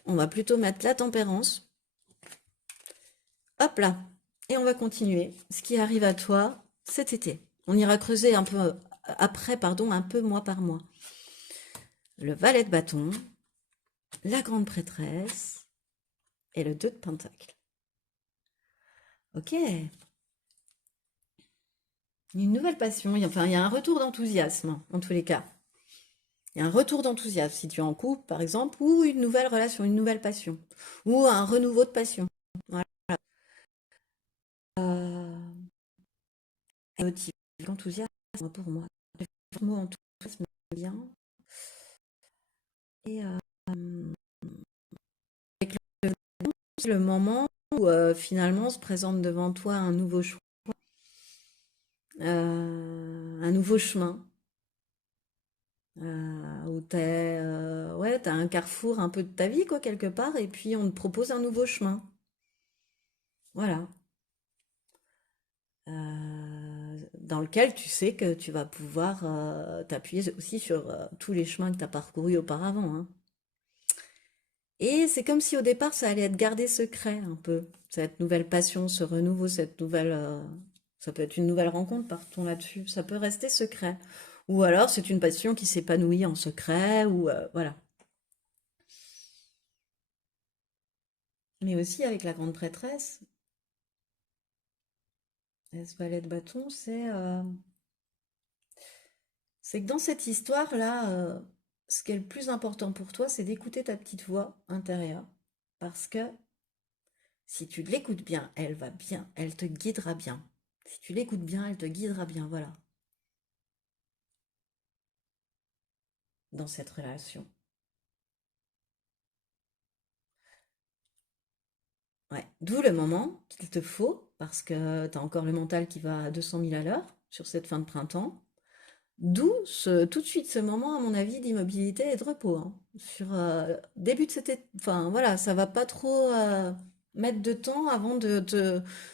On va plutôt mettre la tempérance. Hop là. Et on va continuer. Ce qui arrive à toi cet été. On ira creuser un peu après, pardon, un peu mois par mois. Le valet de bâton, la grande prêtresse et le 2 de pentacle. Ok. Une nouvelle passion, enfin, il y a un retour d'enthousiasme, en tous les cas. Il y a un retour d'enthousiasme si tu es en couple, par exemple, ou une nouvelle relation, une nouvelle passion, ou un renouveau de passion. Voilà. Euh, Enthousiasme pour moi. Le mot enthousiasme bien. Et avec le moment où finalement se présente devant toi un nouveau choix, un nouveau chemin, où ouais, t'as un carrefour un peu de ta vie, quoi, quelque part, et puis on te propose un nouveau chemin. Voilà. Dans lequel tu sais que tu vas pouvoir t'appuyer aussi sur tous les chemins que tu as parcourus auparavant, hein. Et c'est comme si au départ ça allait être gardé secret un peu, cette nouvelle passion, ce renouveau, ça peut être une nouvelle rencontre, partons là-dessus, ça peut rester secret. Ou alors c'est une passion qui s'épanouit en secret, ou voilà. Mais aussi avec la grande prêtresse, ce valet de bâton, c'est que dans cette histoire-là, ce qui est le plus important pour toi, c'est d'écouter ta petite voix intérieure. Parce que si tu l'écoutes bien, elle va bien, elle te guidera bien. Si tu l'écoutes bien, elle te guidera bien, voilà, dans cette relation. Ouais. D'où le moment qu'il te faut, parce que tu as encore le mental qui va à 200 000 à l'heure sur cette fin de printemps. D'où tout de suite ce moment, à mon avis, d'immobilité et de repos, hein. Sur début de cet été, enfin voilà, ça va pas trop mettre de temps avant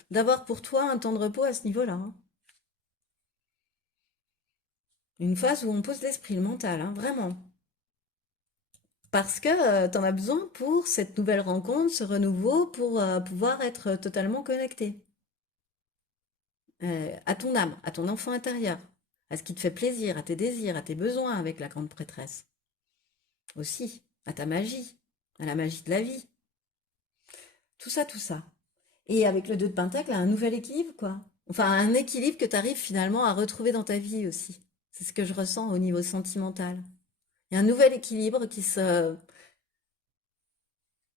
d'avoir pour toi un temps de repos à ce niveau-là, hein. Une phase où on pose l'esprit, le mental, hein, vraiment. Parce que tu en as besoin pour cette nouvelle rencontre, ce renouveau, pour pouvoir être totalement connecté à ton âme, à ton enfant intérieur, à ce qui te fait plaisir, à tes désirs, à tes besoins avec la grande prêtresse. Aussi, à ta magie, à la magie de la vie. Tout ça, tout ça. Et avec le 2 de Pentacle, un nouvel équilibre, quoi. Enfin, un équilibre que tu arrives finalement à retrouver dans ta vie aussi. C'est ce que je ressens au niveau sentimental. Il y a un nouvel équilibre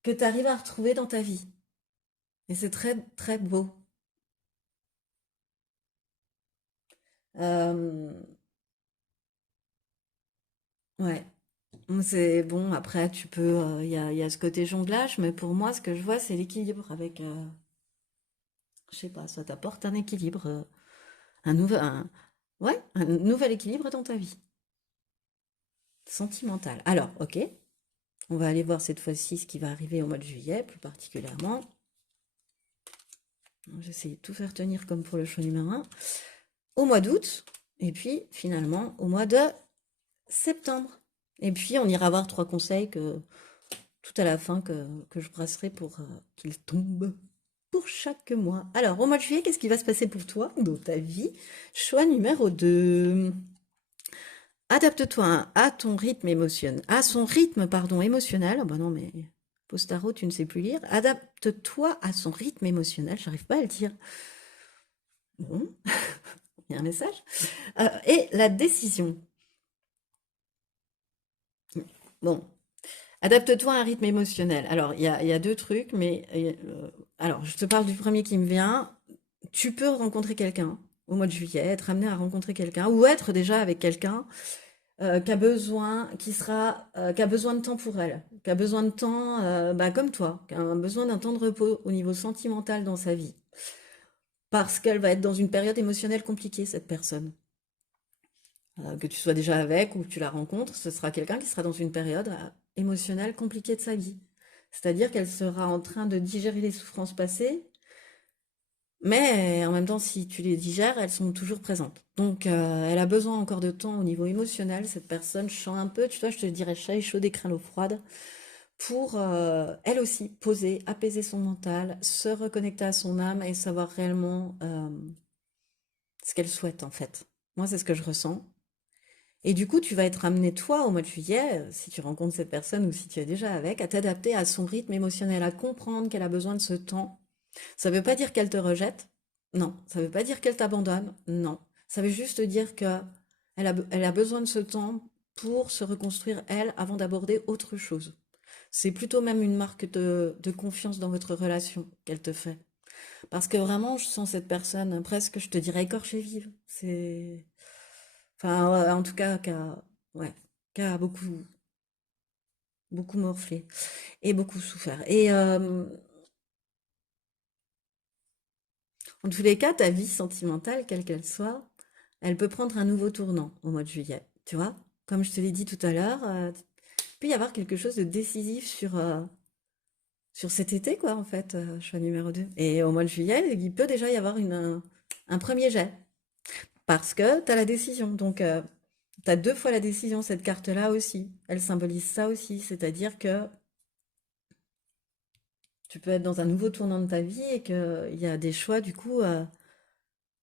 que tu arrives à retrouver dans ta vie. Et c'est très, très beau. Euh, ouais. C'est bon, après, il y a ce côté jonglage, mais pour moi, ce que je vois, c'est l'équilibre avec, je sais pas, ça t'apporte un équilibre, ouais, un nouvel équilibre dans ta vie, sentimental. Alors, ok, on va aller voir cette fois-ci ce qui va arriver au mois de juillet, plus particulièrement. J'essaie de tout faire tenir comme pour le choix numéro un. Au mois d'août, et puis finalement au mois de septembre. Et puis on ira voir trois conseils tout à la fin que je brasserai pour qu'ils tombent pour chaque mois. Alors, au mois de juillet, qu'est-ce qui va se passer pour toi dans ta vie? Choix numéro 2. Adapte-toi à ton rythme émotionnel, à son rythme, pardon, émotionnel. Oh bah non, mais Postaro, tu ne sais plus lire. Adapte-toi à son rythme émotionnel. J'arrive pas à le dire. Bon, il y a un message. Et la décision. Bon, adapte-toi à un rythme émotionnel. Alors, il y a deux trucs, mais alors, je te parle du premier qui me vient. Tu peux rencontrer quelqu'un au mois de juillet, être amené à rencontrer quelqu'un ou être déjà avec quelqu'un qui a besoin de temps pour elle, qui a besoin de temps, bah, comme toi, qui a besoin d'un temps de repos au niveau sentimental dans sa vie, parce qu'elle va être dans une période émotionnelle compliquée, cette personne. Que tu sois déjà avec ou que tu la rencontres, ce sera quelqu'un qui sera dans une période émotionnelle compliquée de sa vie. C'est-à-dire qu'elle sera en train de digérer les souffrances passées, mais en même temps, si tu les digères, elles sont toujours présentes. Donc, elle a besoin encore de temps au niveau émotionnel. Cette personne, je sens un peu, tu vois, je te dirais chat chaud, écrin l'eau froide, pour elle aussi poser, apaiser son mental, se reconnecter à son âme et savoir réellement ce qu'elle souhaite en fait. Moi, c'est ce que je ressens. Et du coup, tu vas être amené, toi, au mois de juillet, si tu rencontres cette personne ou si tu es déjà avec, à t'adapter à son rythme émotionnel, à comprendre qu'elle a besoin de ce temps. Ça ne veut pas dire qu'elle te rejette, non. Ça ne veut pas dire qu'elle t'abandonne, non. Ça veut juste dire que elle a besoin de ce temps pour se reconstruire, elle, avant d'aborder autre chose. C'est plutôt même une marque de confiance dans votre relation qu'elle te fait. Parce que vraiment, je sens cette personne presque, je te dirais, écorchée vive. C'est... Enfin, ouais, en tout cas, ouais, qui a beaucoup, beaucoup morflé et beaucoup souffert. Et en tous les cas, ta vie sentimentale, quelle qu'elle soit, elle peut prendre un nouveau tournant au mois de juillet. Tu vois? Comme je te l'ai dit tout à l'heure, il peut y avoir quelque chose de décisif sur cet été, quoi, en fait, choix numéro 2. Et au mois de juillet, il peut déjà y avoir un premier jet. Parce que tu as la décision. Donc, tu as deux fois la décision, cette carte-là aussi. Elle symbolise ça aussi. C'est-à-dire que tu peux être dans un nouveau tournant de ta vie et qu'il y a des choix, du coup,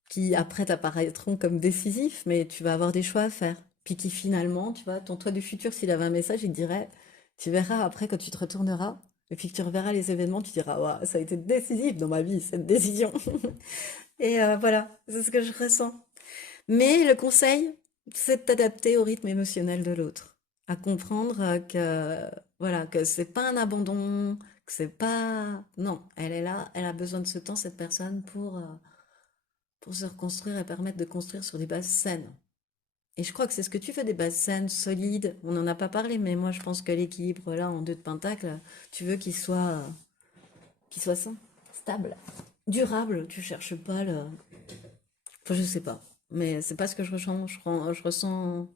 qui après t'apparaîtront comme décisifs, mais tu vas avoir des choix à faire. Puis qui finalement, tu vois, ton toi du futur, s'il avait un message, il te dirait, tu verras après quand tu te retourneras, et puis que tu reverras les événements, tu diras, waouh, ça a été décisif dans ma vie, cette décision. Et voilà, c'est ce que je ressens. Mais le conseil, c'est de t'adapter au rythme émotionnel de l'autre, à comprendre que voilà, que c'est pas un abandon, que c'est pas non, elle est là, elle a besoin de ce temps cette personne pour se reconstruire et permettre de construire sur des bases saines. Et je crois que c'est ce que tu fais, des bases saines, solides. On n'en a pas parlé, mais moi je pense que l'équilibre là en deux de pentacle, tu veux qu'il soit sain, stable, durable. Tu cherches pas le, enfin, je sais pas, mais c'est pas ce que je ressens. Je ressens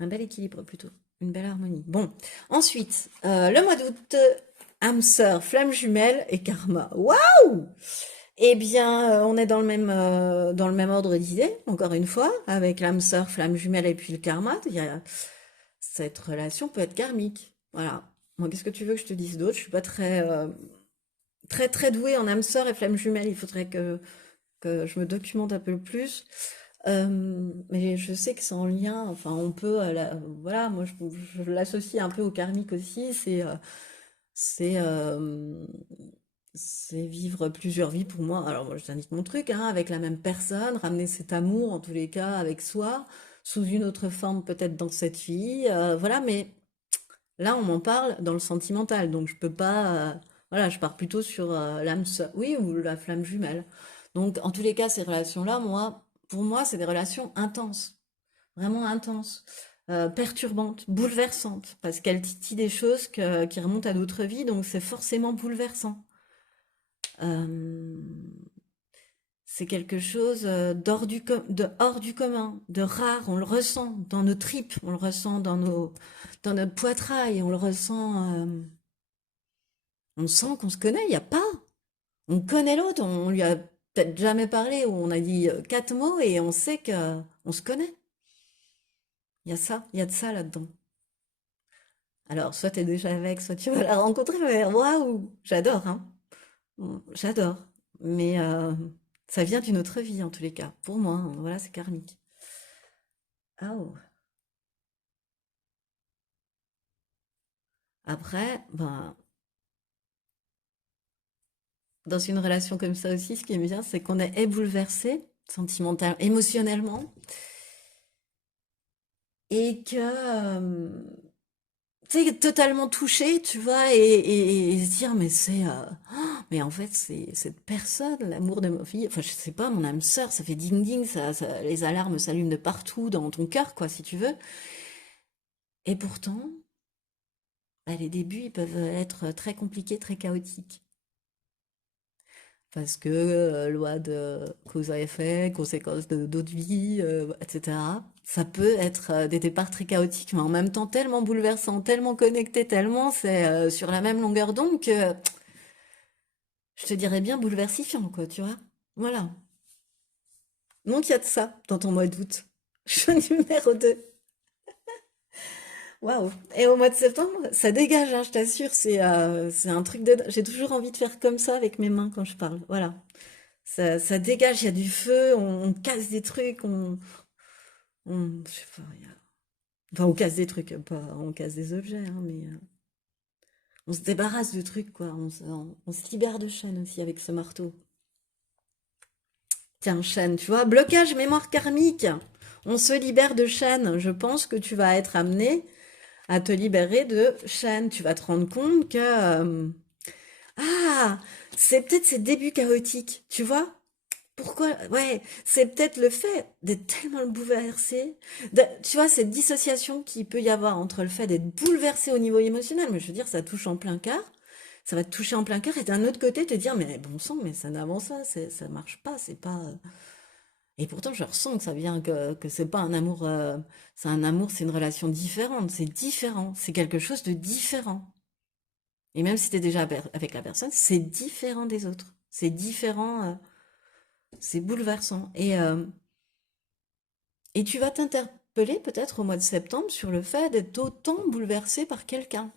un bel équilibre plutôt, une belle harmonie. Bon, ensuite, le mois d'août, âme sœur, flamme jumelle et karma. Waouh! Eh bien, on est dans le même ordre d'idées, encore une fois, avec l'âme sœur, flamme jumelle et puis le karma. Cette relation peut être karmique. Voilà. Moi, qu'est-ce que tu veux que je te dise d'autre? Je suis pas très douée en âme sœur et flamme jumelle. Il faudrait que je me documente un peu plus. Mais je sais que c'est en lien, enfin on peut, voilà, moi je l'associe un peu au karmique aussi, c'est euh, c'est vivre plusieurs vies pour moi. Alors moi je t'indique mon truc, hein, avec la même personne, ramener cet amour en tous les cas avec soi, sous une autre forme peut-être dans cette vie, voilà, mais là on m'en parle dans le sentimental, donc je peux pas, voilà, je pars plutôt sur l'âme sœur, oui, ou la flamme jumelle. Donc en tous les cas ces relations-là, pour moi c'est des relations intenses, vraiment intenses, perturbantes, bouleversantes, parce qu'elles titillent des choses qui remontent à d'autres vies, donc c'est forcément bouleversant. Euh, c'est quelque chose de hors du commun, de rare, on le ressent dans nos tripes, on le ressent dans notre poitrail, on le ressent, on sent qu'on se connaît, il n'y a pas. On connaît l'autre, on lui a peut-être jamais parlé, ou on a dit quatre mots et on sait que on se connaît. Il y a ça, il y a de ça là-dedans. Alors, soit tu es déjà avec, soit tu vas la rencontrer, mais waouh, j'adore, hein. J'adore. Mais ça vient d'une autre vie en tous les cas. Pour moi, hein, voilà, c'est karmique. Ah, oh. Après, ben, dans une relation comme ça aussi, ce qui est bien, c'est qu'on est bouleversé sentimentalement, émotionnellement, et que tu sais, totalement touché, tu vois, et se dire, mais mais en fait, c'est cette personne, l'amour de ma vie, enfin, je sais pas, mon âme sœur, ça fait ding ding, les alarmes s'allument de partout dans ton cœur, quoi, si tu veux. Et pourtant, bah, les débuts, ils peuvent être très compliqués, très chaotiques. Parce que loi de cause à effet, conséquences de d'autres vies, etc. Ça peut être des départs très chaotiques, mais en même temps tellement bouleversants, tellement connectés, tellement c'est sur la même longueur d'onde que je te dirais bien bouleversifiant, quoi, tu vois. Voilà. Donc il y a de ça dans ton mois d'août. Choix numéro 2. Waouh. Et au mois de septembre, ça dégage, hein, je t'assure, c'est un truc de... J'ai toujours envie de faire comme ça avec mes mains quand je parle. Voilà. Ça dégage, il y a du feu, on casse des trucs, je sais pas, enfin, on casse des trucs, pas, on casse des objets, hein, mais on se débarrasse de trucs, quoi. On se libère de chaînes aussi avec ce marteau. Tiens, chaîne, tu vois, blocage mémoire karmique. On se libère de chaînes. Je pense que tu vas être amené à te libérer de chaînes. Tu vas te rendre compte que, ah, c'est peut-être ces débuts chaotiques, tu vois? Pourquoi? Ouais, c'est peut-être le fait d'être tellement bouleversé. Tu vois, cette dissociation qu'il peut y avoir entre le fait d'être bouleversé au niveau émotionnel, mais je veux dire, ça touche en plein cœur, ça va te toucher en plein cœur, et d'un autre côté, te dire, mais bon sang, mais ça n'avance pas, ça marche pas, c'est pas. Et pourtant, je ressens que ça vient, que c'est pas un amour, c'est un amour, c'est une relation différente, c'est différent, c'est quelque chose de différent. Et même si tu es déjà avec la personne, c'est différent des autres, c'est différent, c'est bouleversant. Et tu vas t'interpeller peut-être au mois de septembre sur le fait d'être autant bouleversé par quelqu'un.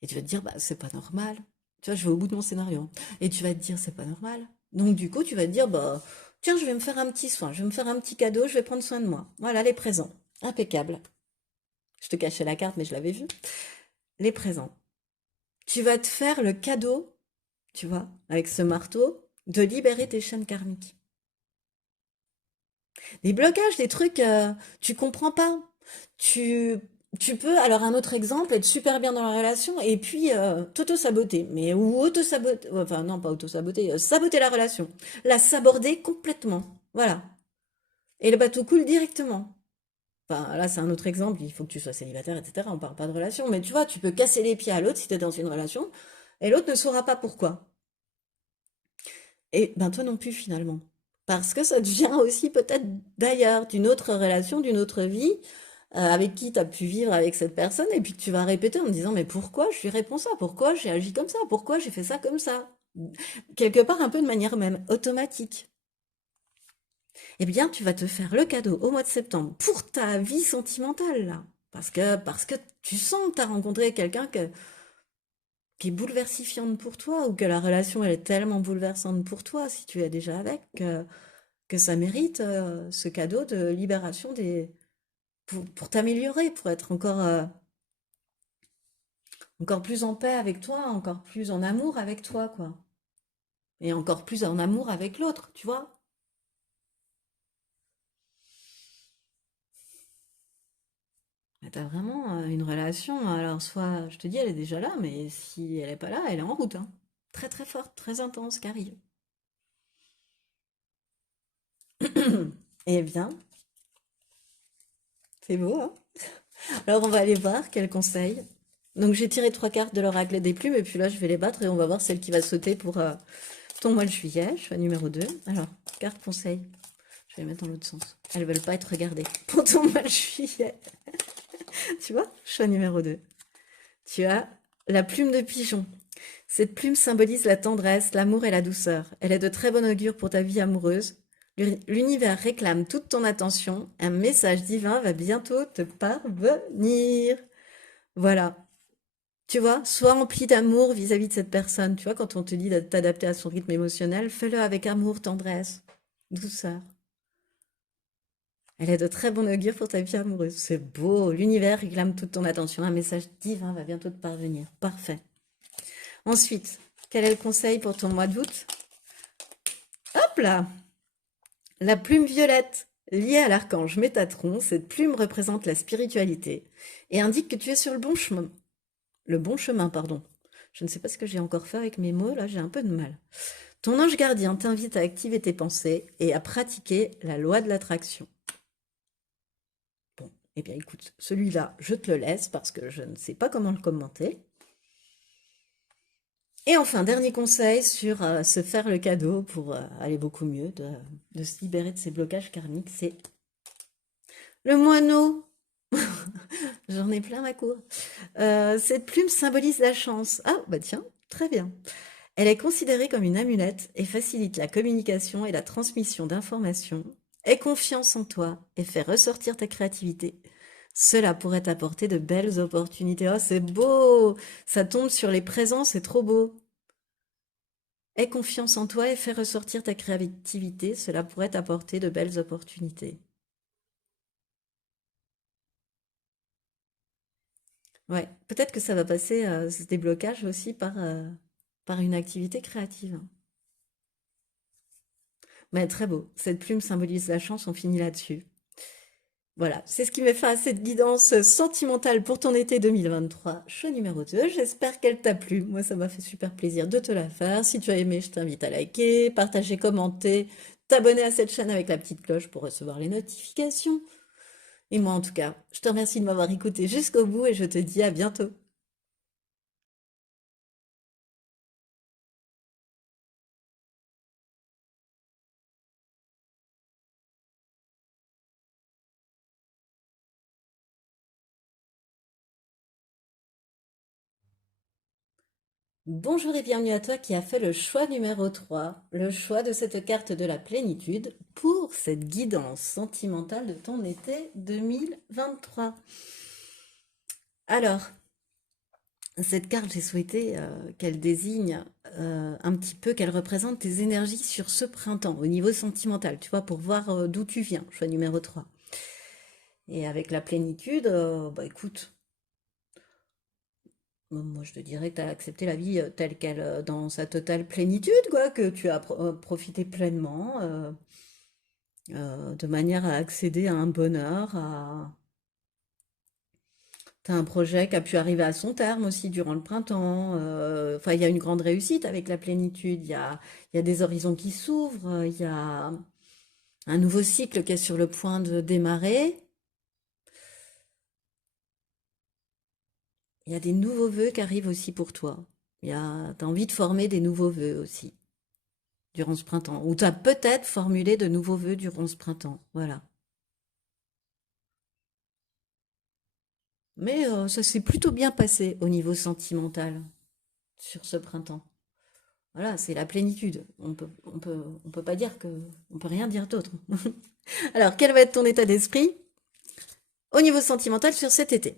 Et tu vas te dire, bah, c'est pas normal. Tu vois, je vais au bout de mon scénario. Et tu vas te dire, c'est pas normal. Donc, du coup, tu vas te dire, bah, tiens, je vais me faire un petit soin, je vais me faire un petit cadeau, je vais prendre soin de moi. Voilà, les présents. Impeccable. Je te cachais la carte, mais je l'avais vue. Les présents. Tu vas te faire le cadeau, tu vois, avec ce marteau, de libérer tes chaînes karmiques. Des blocages, des trucs, tu comprends pas. Tu, tu peux, alors un autre exemple, être super bien dans la relation et puis t'auto-saboter. Mais ou auto-saboter, enfin non, pas auto-saboter, saboter la relation. La saborder complètement. Voilà. Et le bateau coule directement. Enfin, là, c'est un autre exemple, il faut que tu sois célibataire, etc. On parle pas de relation. Mais tu vois, tu peux casser les pieds à l'autre si tu es dans une relation et l'autre ne saura pas pourquoi. Et ben toi non plus finalement. Parce que ça devient aussi peut-être d'ailleurs, d'une autre relation, d'une autre vie, avec qui tu as pu vivre avec cette personne, et puis que tu vas répéter en me disant, mais pourquoi je lui réponds ça? Pourquoi j'ai agi comme ça? Pourquoi j'ai fait ça comme ça? Quelque part un peu de manière même automatique. Eh bien, tu vas te faire le cadeau au mois de septembre pour ta vie sentimentale, là. Parce que tu sens que tu as rencontré quelqu'un qui est bouleversifiante pour toi, ou que la relation elle est tellement bouleversante pour toi, si tu es déjà avec, que ça mérite ce cadeau de libération pour t'améliorer, pour être encore plus en paix avec toi, encore plus en amour avec toi, quoi. Et encore plus en amour avec l'autre, tu vois. Bah, t'as vraiment une relation, alors soit, je te dis, elle est déjà là, mais si elle est pas là, elle est en route, hein. Très très forte, très intense, qui arrive. Eh bien, c'est beau, hein? Alors on va aller voir quel conseil. Donc j'ai tiré trois cartes de l'oracle des plumes, et puis là je vais les battre et on va voir celle qui va sauter pour ton mois de juillet, choix numéro 2. Alors, carte conseil. Je vais les mettre dans l'autre sens. Elles veulent pas être regardées. Pour ton mois de juillet. Tu vois, choix numéro 2. Tu as la plume de pigeon. Cette plume symbolise la tendresse, l'amour et la douceur. Elle est de très bon augure pour ta vie amoureuse. L'univers réclame toute ton attention. Un message divin va bientôt te parvenir. Voilà. Tu vois, sois rempli d'amour vis-à-vis de cette personne. Tu vois, quand on te dit de t'adapter à son rythme émotionnel, fais-le avec amour, tendresse, douceur. Elle est de très bon augure pour ta vie amoureuse. C'est beau. L'univers réclame toute ton attention. Un message divin va bientôt te parvenir. Parfait. Ensuite, quel est le conseil pour ton mois d'août? Hop là! La plume violette, liée à l'archange Métatron, cette plume représente la spiritualité et indique que tu es sur le bon chemin. Le bon chemin, pardon. Je ne sais pas ce que j'ai encore fait avec mes mots, là j'ai un peu de mal. Ton ange gardien t'invite à activer tes pensées et à pratiquer la loi de l'attraction. Bon, eh bien écoute, celui-là, je te le laisse parce que je ne sais pas comment le commenter. Et enfin, dernier conseil sur se faire le cadeau pour aller beaucoup mieux, de se libérer de ces blocages karmiques, c'est le moineau. J'en ai plein ma cour. Cette plume symbolise la chance. Ah, bah tiens, très bien. Elle est considérée comme une amulette et facilite la communication et la transmission d'informations. Aie confiance en toi et fais ressortir ta créativité. Cela pourrait t'apporter de belles opportunités. Oh, c'est beau! Ça tombe sur les présents, c'est trop beau. Aie confiance en toi et fais ressortir ta créativité. Cela pourrait t'apporter de belles opportunités. Ouais, peut-être que ça va passer, ce déblocage aussi par une activité créative. Mais très beau. Cette plume symbolise la chance, on finit là-dessus. Voilà, c'est ce qui met fin à cette guidance sentimentale pour ton été 2023, choix numéro 2. J'espère qu'elle t'a plu. Moi, ça m'a fait super plaisir de te la faire. Si tu as aimé, je t'invite à liker, partager, commenter, t'abonner à cette chaîne avec la petite cloche pour recevoir les notifications. Et moi, en tout cas, je te remercie de m'avoir écouté jusqu'au bout et je te dis à bientôt. Bonjour et bienvenue à toi qui as fait le choix numéro 3, le choix de cette carte de la plénitude pour cette guidance sentimentale de ton été 2023. Alors, cette carte, j'ai souhaité qu'elle désigne un petit peu, qu'elle représente tes énergies sur ce printemps au niveau sentimental, tu vois, pour voir d'où tu viens, choix numéro 3. Et avec la plénitude, bah écoute, moi je te dirais que tu as accepté la vie telle qu'elle, dans sa totale plénitude, quoi, que tu as profité pleinement, de manière à accéder à un bonheur, à... T'as un projet qui a pu arriver à son terme aussi durant le printemps. Enfin, il y a une grande réussite avec la plénitude. Il y a des horizons qui s'ouvrent. Il y a un nouveau cycle qui est sur le point de démarrer. Il y a des nouveaux vœux qui arrivent aussi pour toi. T'as envie de former des nouveaux vœux aussi durant ce printemps. Ou t'as peut-être formulé de nouveaux vœux durant ce printemps. Voilà. Mais ça s'est plutôt bien passé au niveau sentimental sur ce printemps. Voilà, c'est la plénitude. On peut pas dire que, on peut rien dire d'autre. Alors, quel va être ton état d'esprit au niveau sentimental sur cet été?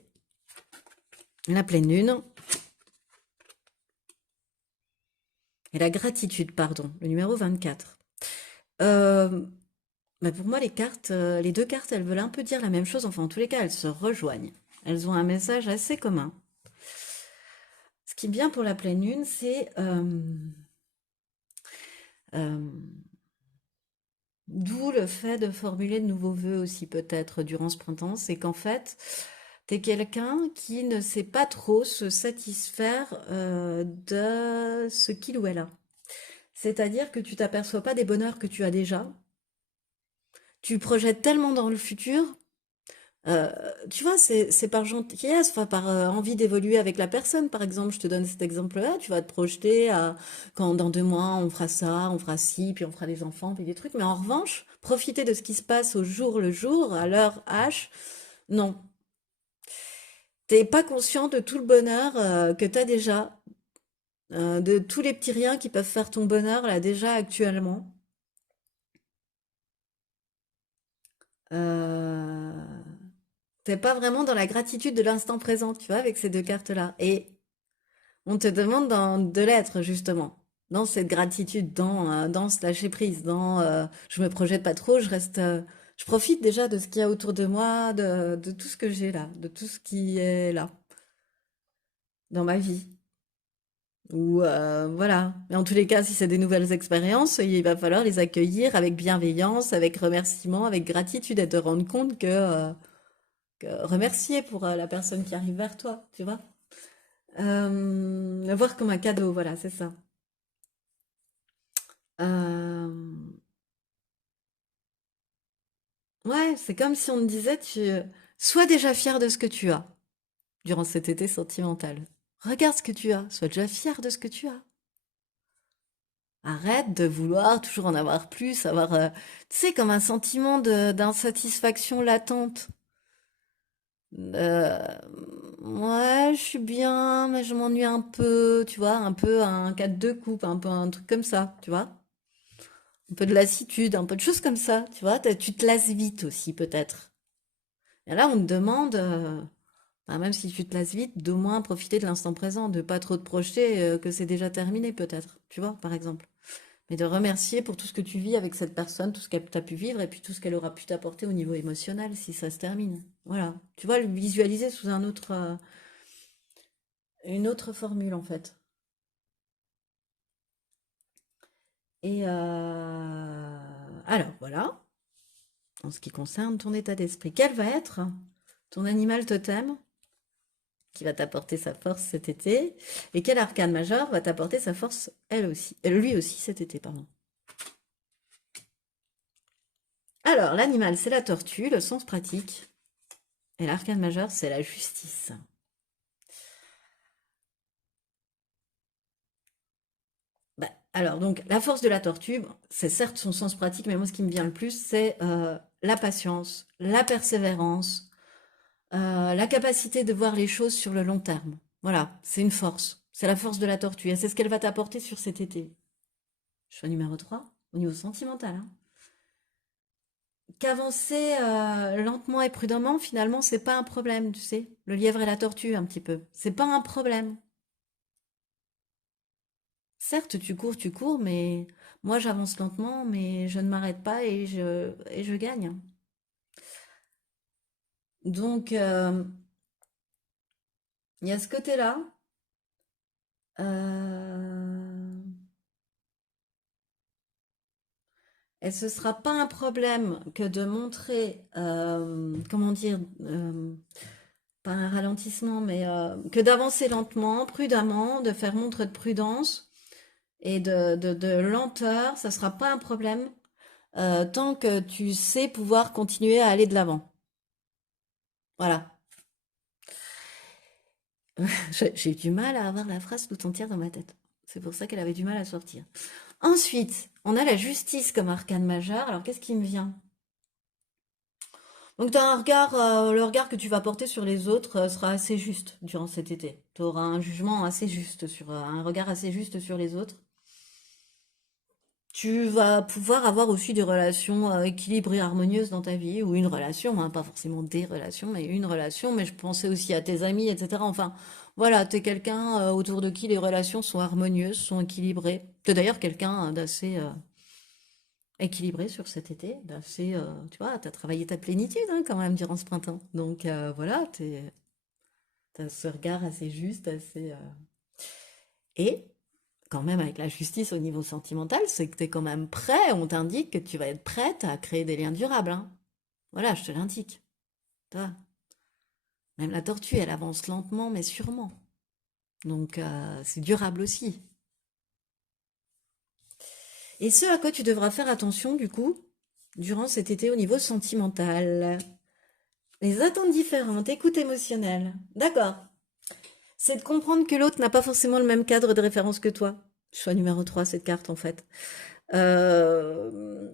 La pleine lune et la gratitude, pardon, le numéro 24. Euh, bah pour moi, les cartes, les deux cartes, elles veulent un peu dire la même chose. Enfin, en tous les cas, elles se rejoignent. Elles ont un message assez commun. Ce qui est bien pour la pleine lune, c'est euh, d'où le fait de formuler de nouveaux vœux aussi peut-être durant ce printemps, c'est qu'en fait, t'es quelqu'un qui ne sait pas trop se satisfaire de ce qu'il ou elle a. C'est-à-dire que tu t'aperçois pas des bonheurs que tu as déjà. Tu projettes tellement dans le futur. euh, Tu vois, c'est par gentillesse, enfin, par envie d'évoluer avec la personne. Par exemple, je te donne cet exemple-là. Tu vas te projeter à quand dans 2 mois on fera ça, on fera ci, puis on fera des enfants, puis des trucs. Mais en revanche, profiter de ce qui se passe au jour le jour, à l'heure H, non. T'es pas conscient de tout le bonheur que t'as déjà, de tous les petits riens qui peuvent faire ton bonheur là déjà actuellement. Euh, T'es pas vraiment dans la gratitude de l'instant présent, tu vois, avec ces deux cartes-là. Et on te demande de l'être justement, dans cette gratitude, dans ce lâcher prise, dans je me projette pas trop, je reste Je profite déjà de ce qu'il y a autour de moi, de tout ce que j'ai là, de tout ce qui est là, dans ma vie. Ou voilà. Mais en tous les cas, si c'est des nouvelles expériences, il va falloir les accueillir avec bienveillance, avec remerciement, avec gratitude et te rendre compte que remercier pour la personne qui arrive vers toi, tu vois. Le voir comme un cadeau, voilà, c'est ça. Euh, ouais, c'est comme si on te disait, sois déjà fier de ce que tu as durant cet été sentimental. Regarde ce que tu as, sois déjà fier de ce que tu as. Arrête de vouloir toujours en avoir plus, avoir, tu sais, comme un sentiment d'insatisfaction latente. Euh, ouais, je suis bien, mais je m'ennuie un peu, tu vois, un peu un 4-2 coupe, un peu un truc comme ça, tu vois. Un peu de lassitude, un peu de choses comme ça, tu vois. Tu te lasses vite aussi, peut-être. Et là, on te demande, bah, même si tu te lasses vite, d'au moins profiter de l'instant présent, de pas trop te projeter que c'est déjà terminé, peut-être, tu vois, par exemple. Mais de remercier pour tout ce que tu vis avec cette personne, tout ce qu'elle t'a pu vivre et puis tout ce qu'elle aura pu t'apporter au niveau émotionnel si ça se termine. Voilà. Tu vois, le visualiser sous une autre formule en fait. Et alors voilà, en ce qui concerne ton état d'esprit, quel va être ton animal totem qui va t'apporter sa force cet été et quel arcane majeur va t'apporter sa force elle aussi, lui aussi cet été, pardon. Alors l'animal c'est la tortue, le sens pratique, et l'arcane majeur c'est la justice. Bah, alors, donc, la force de la tortue, bon, c'est certes son sens pratique, mais moi, ce qui me vient le plus, c'est la patience, la persévérance, la capacité de voir les choses sur le long terme. Voilà, c'est une force. C'est la force de la tortue. Et c'est ce qu'elle va t'apporter sur cet été. Choix numéro 3 au niveau sentimental. Hein. Qu'avancer lentement et prudemment, finalement, c'est pas un problème, tu sais. Le lièvre et la tortue, un petit peu. C'est pas un problème. Certes, tu cours, mais moi j'avance lentement, mais je ne m'arrête pas et je gagne. Donc, il y a ce côté-là. Euh, et ce sera pas un problème que de montrer, comment dire, pas un ralentissement, mais que d'avancer lentement, prudemment, de faire montre de prudence et de lenteur. Ça sera pas un problème tant que tu sais pouvoir continuer à aller de l'avant. Voilà. J'ai eu du mal à avoir la phrase tout entière dans ma tête. C'est pour ça qu'elle avait du mal à sortir. Ensuite, on a la justice comme arcane majeur. Alors, qu'est-ce qui me vient? Donc, tu as un regard, le regard que tu vas porter sur les autres sera assez juste durant cet été. Tu auras un jugement assez juste sur, un regard assez juste sur les autres. Tu vas pouvoir avoir aussi des relations équilibrées, harmonieuses dans ta vie, ou une relation, hein, pas forcément des relations, mais une relation, mais je pensais aussi à tes amis, etc. Enfin, voilà, tu es quelqu'un autour de qui les relations sont harmonieuses, sont équilibrées. Tu es d'ailleurs quelqu'un d'assez équilibré sur cet été, d'assez, tu vois, tu as travaillé ta plénitude hein, quand même durant ce printemps. Donc voilà, tu as ce regard assez juste, assez... Et quand même avec la justice au niveau sentimental, c'est que tu es quand même prêt, on t'indique que tu vas être prête à créer des liens durables. Hein. Voilà, je te l'indique. Tu vois. Même la tortue, elle avance lentement mais sûrement. Donc c'est durable aussi. Et ce à quoi tu devras faire attention du coup, durant cet été au niveau sentimental. Les attentes différentes, écoute émotionnelle. D'accord. C'est de comprendre que l'autre n'a pas forcément le même cadre de référence que toi. Choix numéro 3, cette carte en fait. Euh,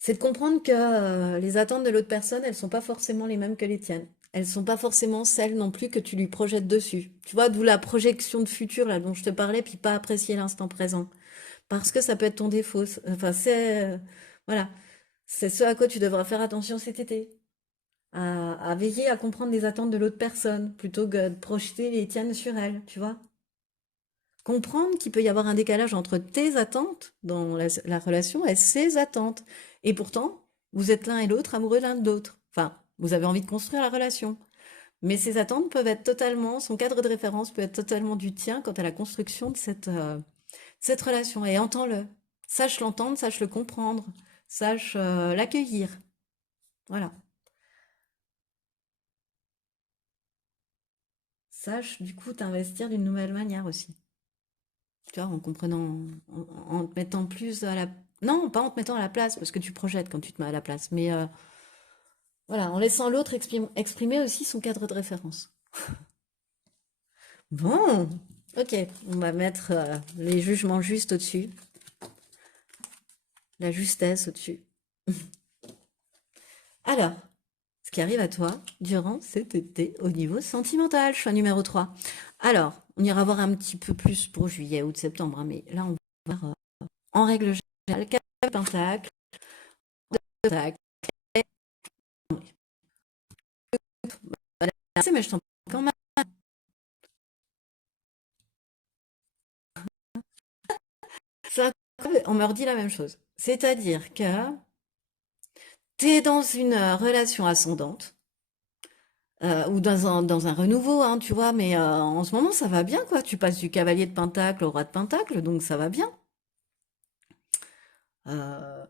C'est de comprendre que les attentes de l'autre personne, elles sont pas forcément les mêmes que les tiennes. Elles sont pas forcément celles non plus que tu lui projettes dessus. Tu vois, d'où la projection de futur là dont je te parlais, puis pas apprécier l'instant présent. Parce que ça peut être ton défaut. Enfin, voilà, c'est ce à quoi tu devras faire attention cet été. À veiller à comprendre les attentes de l'autre personne plutôt que de projeter les tiennes sur elle, tu vois. Comprendre qu'il peut y avoir un décalage entre tes attentes dans la relation et ses attentes. Et pourtant, Vous êtes l'un et l'autre amoureux l'un de l'autre. Enfin, vous avez envie de construire la relation. Mais ses attentes peuvent être totalement, son cadre de référence peut être totalement du tien quant à la construction de cette relation. Et entends-le. Sache l'entendre, sache le comprendre, sache l'accueillir. Voilà. Sache, du coup, t'investir d'une nouvelle manière aussi. Tu vois, en comprenant, en te mettant plus à la... Non, pas en te mettant à la place, parce que tu projettes quand tu te mets à la place, mais voilà, en laissant l'autre exprimer aussi son cadre de référence. Bon, ok, on va mettre les jugements justes au-dessus, la justesse au-dessus. Alors, ce qui arrive à toi durant cet été au niveau sentimental, choix numéro 3. Alors, on ira voir un petit peu plus pour juillet, août, septembre, hein, mais là, on va voir en règle générale, 4 pentacles, tac, mais je t'en parle quand même. On me redit la même chose. C'est-à-dire que tu es dans une relation ascendante, ou dans un renouveau, hein, tu vois, mais en ce moment, ça va bien, quoi. Tu passes du cavalier de pentacle au roi de pentacle, donc ça va bien. Euh,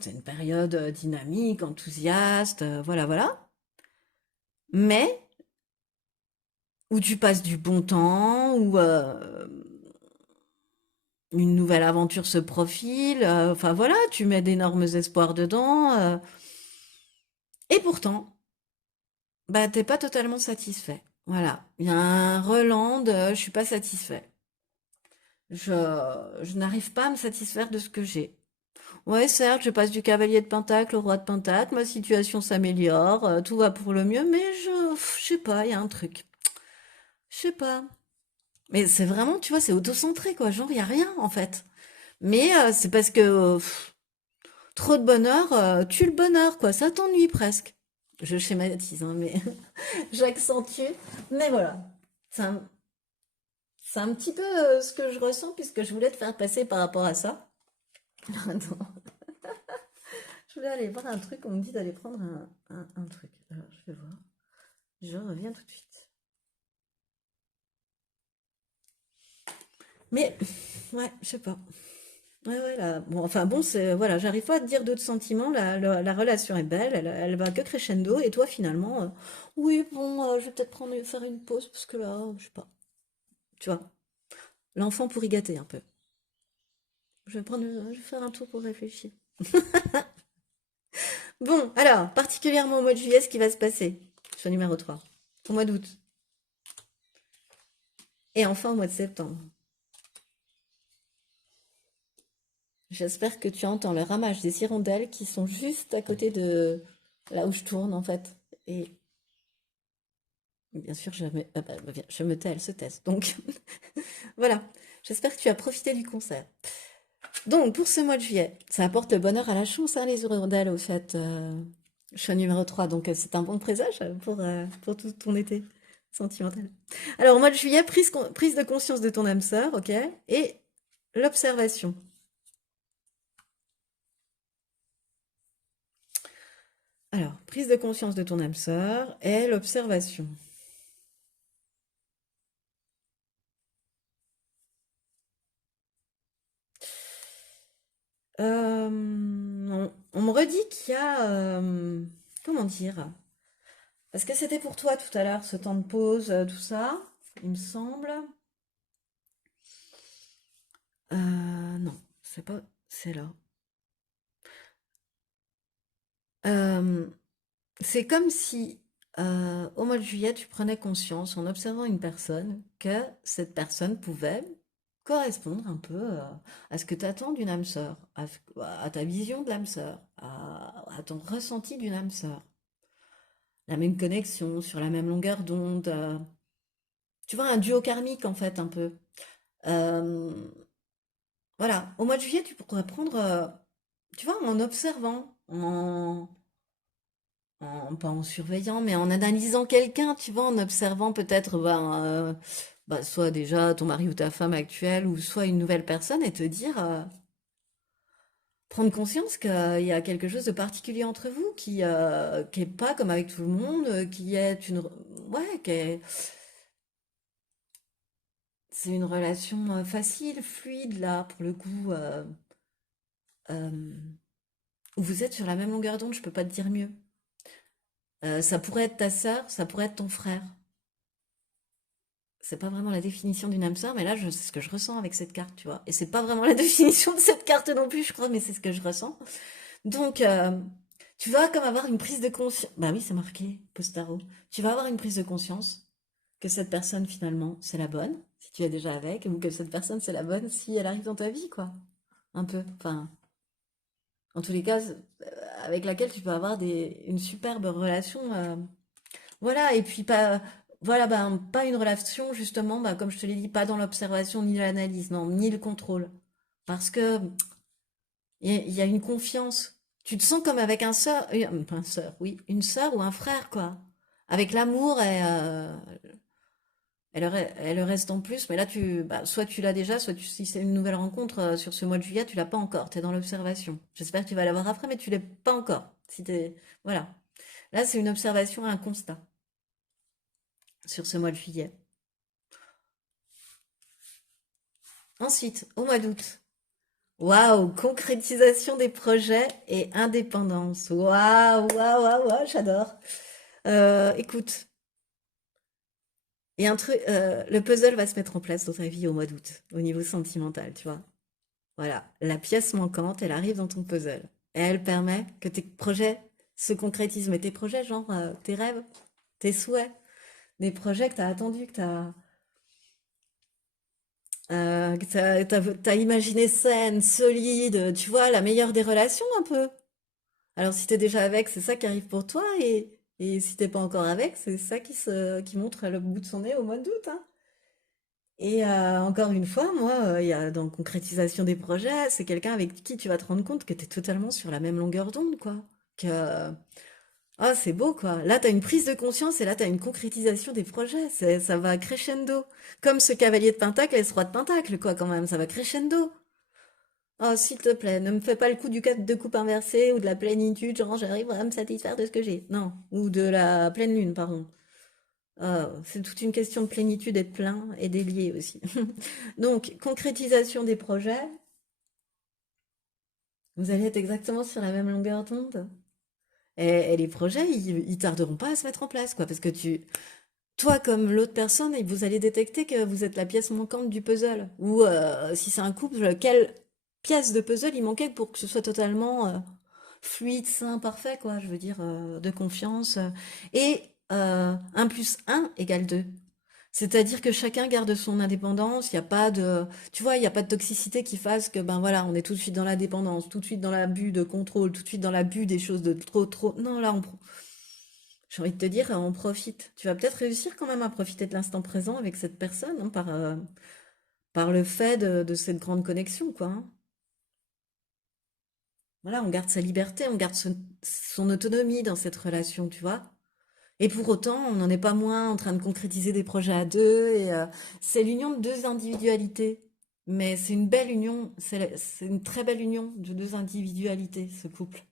c'est une période dynamique, enthousiaste, voilà, voilà. Mais où tu passes du bon temps, où une nouvelle aventure se profile, enfin voilà, tu mets d'énormes espoirs dedans, et pourtant, bah t'es pas totalement satisfait. Voilà, il y a un relent de je suis pas satisfait. Je, je n'arrive pas à me satisfaire de ce que j'ai. Ouais, certes, je passe du cavalier de pentacle au roi de pentacle, ma situation s'améliore, tout va pour le mieux, mais je sais pas, il y a un truc. Je sais pas. Mais c'est vraiment, tu vois, c'est auto-centré, quoi. Genre, il y a rien, en fait. Mais c'est parce que trop de bonheur tue le bonheur, quoi. Ça t'ennuie presque. Je schématise, hein, mais j'accentue. Mais voilà. C'est un, c'est un petit peu ce que je ressens puisque je voulais te faire passer par rapport à ça. Attends, je voulais aller voir un truc. On me dit d'aller prendre un truc. Alors, je vais voir. Je reviens tout de suite. Mais, ouais, je sais pas. Ouais, ouais, là, bon, enfin bon, c'est, voilà, j'arrive pas à te dire d'autres sentiments. La relation est belle, elle va que crescendo. Et toi, finalement, oui, bon, je vais peut-être faire une pause parce que là, je sais pas. Tu vois, l'enfant pourri gâté un peu. Je vais faire un tour pour réfléchir. Bon, alors, particulièrement au mois de juillet, ce qui va se passer. Sur numéro 3. Au mois d'août. Et enfin au mois de septembre. J'espère que tu entends le ramage des hirondelles qui sont juste à côté de là où je tourne, en fait. Et bien sûr, je me tais, elle se taise. Donc, voilà. J'espère que tu as profité du concert. Donc, pour ce mois de juillet, ça apporte le bonheur à la chance, hein, les hirondelles, au fait. Choix numéro 3. Donc c'est un bon présage pour tout ton été sentimental. Alors, au mois de juillet, prise de conscience de ton âme sœur, ok? Et l'observation. Alors, prise de conscience de ton âme sœur et l'observation. On me redit qu'il y a... comment dire? Parce que c'était pour toi tout à l'heure, ce temps de pause, tout ça, il me semble. Non, c'est pas... C'est là. Euh, c'est comme si, au mois de juillet, tu prenais conscience, en observant une personne, que cette personne pouvait correspondre un peu à ce que tu attends d'une âme sœur, à ta vision de l'âme sœur, à ton ressenti d'une âme sœur. La même connexion, sur la même longueur d'onde. Tu vois, un duo karmique, en fait, un peu. Euh, voilà, au mois de juillet, tu pourrais prendre, tu vois, en observant, pas en surveillant, mais en analysant quelqu'un, tu vois, en observant peut-être soit déjà ton mari ou ta femme actuelle, ou soit une nouvelle personne, et te dire, prendre conscience qu'il y a quelque chose de particulier entre vous qui est pas comme avec tout le monde, qui est ouais, c'est une relation facile, fluide là, pour le coup, euh, où vous êtes sur la même longueur d'onde, je peux pas te dire mieux. Ça pourrait être ta sœur, ça pourrait être ton frère. C'est pas vraiment la définition d'une âme sœur, mais là, c'est ce que je ressens avec cette carte, tu vois. Et c'est pas vraiment la définition de cette carte non plus, je crois, mais c'est ce que je ressens. Donc, tu vas comme avoir une prise de conscience. Bah oui, c'est marqué, Postaro. Tu vas avoir une prise de conscience que cette personne, finalement, c'est la bonne, si tu es déjà avec, ou que cette personne, c'est la bonne si elle arrive dans ta vie, quoi. Un peu. Enfin, en tous les cas, avec laquelle tu peux avoir une superbe relation. Voilà, et puis pas, voilà, ben, pas une relation, justement, bah, comme je te l'ai dit, pas dans l'observation ni l'analyse, non, ni le contrôle. Parce que il y a une confiance. Tu te sens comme avec un sœur, oui, une sœur ou un frère, quoi. Avec l'amour et elle reste en plus. Mais là, soit tu l'as déjà, si c'est une nouvelle rencontre sur ce mois de juillet, tu l'as pas encore. Tu es dans l'observation. J'espère que tu vas l'avoir après, mais tu l'es pas encore. Voilà. Là, c'est une observation, un constat sur ce mois de juillet. Ensuite, au mois d'août. Waouh, concrétisation des projets et indépendance. Waouh, waouh, waouh, waouh, j'adore. Écoute, le puzzle va se mettre en place dans ta vie au mois d'août, au niveau sentimental, tu vois. Voilà, la pièce manquante, elle arrive dans ton puzzle. Et elle permet que tes projets se concrétisent. Mais tes projets, genre tes rêves, tes souhaits, des projets que tu as attendus, t'as imaginé saine, solide, tu vois, la meilleure des relations un peu. Alors si t'es déjà avec, c'est ça qui arrive pour toi, et si t'es pas encore avec, c'est ça qui montre le bout de son nez au mois d'août, hein. Et encore une fois, moi, il y a dans concrétisation des projets, c'est quelqu'un avec qui tu vas te rendre compte que t'es totalement sur la même longueur d'onde, quoi. Que, ah, c'est beau, quoi. Là, t'as une prise de conscience et là, t'as une concrétisation des projets. Ça va crescendo. Comme ce cavalier de Pentacle et ce roi de Pentacle, quoi, quand même. Ça va crescendo. Oh, s'il te plaît, ne me fais pas le coup du 4 de coupe inversé ou de la plénitude, genre j'arrive à me satisfaire de ce que j'ai. Non, ou de la pleine lune, pardon. C'est toute une question de plénitude et de plein et délié aussi. Donc, concrétisation des projets, vous allez être exactement sur la même longueur d'onde. Et les projets, ils tarderont pas à se mettre en place, quoi, parce que toi comme l'autre personne, vous allez détecter que vous êtes la pièce manquante du puzzle. Ou si c'est un couple, quelle pièce de puzzle il manquait pour que ce soit totalement fluide, sain, parfait, quoi. Je veux dire, de confiance. Et 1 plus 1 égale 2. C'est-à-dire que chacun garde son indépendance, il n'y a pas de, tu vois, il n'y a pas de toxicité qui fasse que, ben voilà, on est tout de suite dans la dépendance, tout de suite dans l'abus de contrôle, tout de suite dans l'abus des choses de trop, trop. Non, là, j'ai envie de te dire, on profite. Tu vas peut-être réussir quand même à profiter de l'instant présent avec cette personne, hein, par le fait de cette grande connexion, quoi, hein. Voilà, on garde sa liberté, on garde son autonomie dans cette relation, tu vois. Et pour autant, on n'en est pas moins en train de concrétiser des projets à deux. Et c'est l'union de deux individualités. Mais c'est une belle union, c'est une très belle union de deux individualités, ce couple.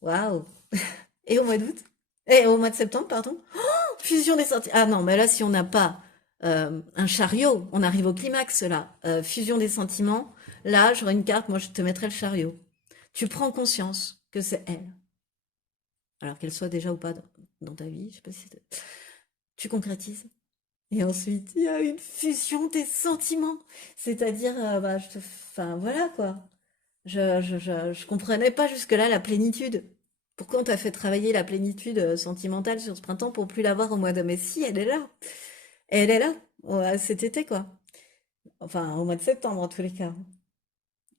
Waouh! Et au mois d'août? Et au mois de septembre, pardon? Fusion des sentiments. Ah non, mais là, si on n'a pas un chariot, on arrive au climax là. Fusion des sentiments. Là, j'aurais une carte, moi je te mettrais le chariot. Tu prends conscience que c'est elle. Alors qu'elle soit déjà ou pas dans ta vie, je sais pas si tu concrétises. Et ensuite, il y a une fusion des sentiments. C'est-à-dire, bah, enfin, voilà quoi. Je comprenais pas jusque-là la plénitude. Pourquoi on t'a fait travailler la plénitude sentimentale sur ce printemps pour plus l'avoir au mois de mai? Si, elle est là. Elle est là, ouais, cet été, quoi. Enfin, au mois de septembre, en tous les cas.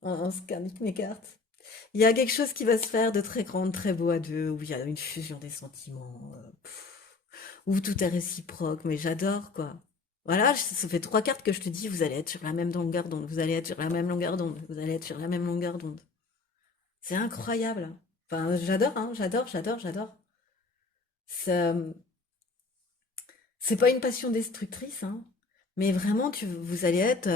En ce qu'indiquent mes cartes. Il y a quelque chose qui va se faire de très grand, de très beau à deux, où il y a une fusion des sentiments, où tout est réciproque, mais j'adore, quoi. Voilà, ça fait 3 cartes que je te dis, vous allez être sur la même longueur d'onde, vous allez être sur la même longueur d'onde, vous allez être sur la même longueur d'onde. C'est incroyable. Enfin, j'adore, hein, j'adore, j'adore, j'adore. C'est c'est pas une passion destructrice, hein, Mais vraiment, vous allez être...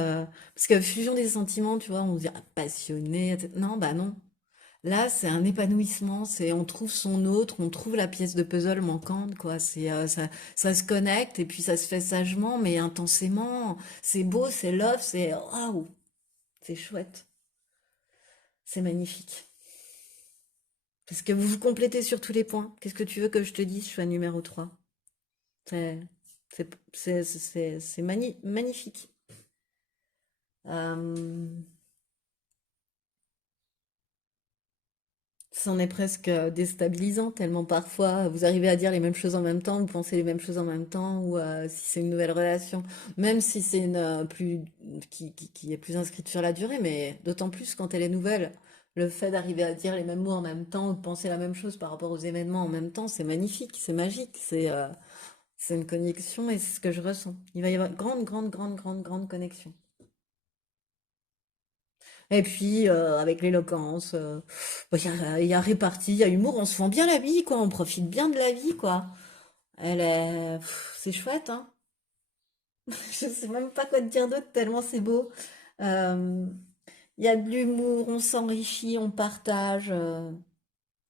parce que fusion des sentiments, tu vois, on se dit ah, passionné, etc. Non, bah non. Là, c'est un épanouissement, c'est on trouve son autre, on trouve la pièce de puzzle manquante, quoi. Ça se connecte et puis ça se fait sagement, mais intensément. C'est beau, c'est love, c'est waouh, c'est chouette, c'est magnifique. Parce que vous vous complétez sur tous les points. Qu'est-ce que tu veux que je te dise, choix numéro 3. C'est magnifique. Euh, C'en est presque déstabilisant, tellement parfois vous arrivez à dire les mêmes choses en même temps, vous pensez les mêmes choses en même temps, ou si c'est une nouvelle relation, même si c'est une plus qui est plus inscrite sur la durée, mais d'autant plus quand elle est nouvelle, le fait d'arriver à dire les mêmes mots en même temps, ou de penser la même chose par rapport aux événements en même temps, c'est magnifique, c'est magique, c'est une connexion et c'est ce que je ressens. Il va y avoir grande connexion. Et puis, avec l'éloquence, bah, il y a répartie, il y a humour, on se fend bien la vie, quoi, on profite bien de la vie, quoi. C'est chouette, hein. Je sais même pas quoi te dire d'autre, tellement c'est beau. Euh, Il y a de l'humour, on s'enrichit, on partage.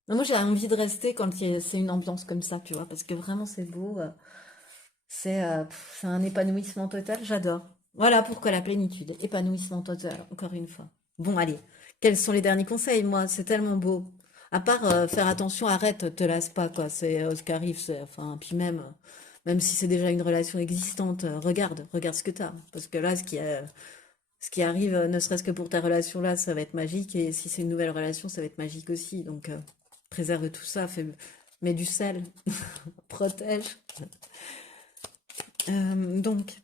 Moi, j'ai envie de rester quand c'est une ambiance comme ça, tu vois, parce que vraiment, c'est beau. C'est un épanouissement total, j'adore. Voilà pourquoi la plénitude, épanouissement total, encore une fois. Bon, allez, quels sont les derniers conseils? Moi, c'est tellement beau. À part faire attention, arrête, te lasse pas, quoi. C'est ce qui arrive, enfin, puis même si c'est déjà une relation existante, regarde ce que t'as. Parce que là, ce qui arrive, ne serait-ce que pour ta relation là, ça va être magique. Et si c'est une nouvelle relation, ça va être magique aussi. Donc, préserve tout ça, mets du sel, protège. Donc,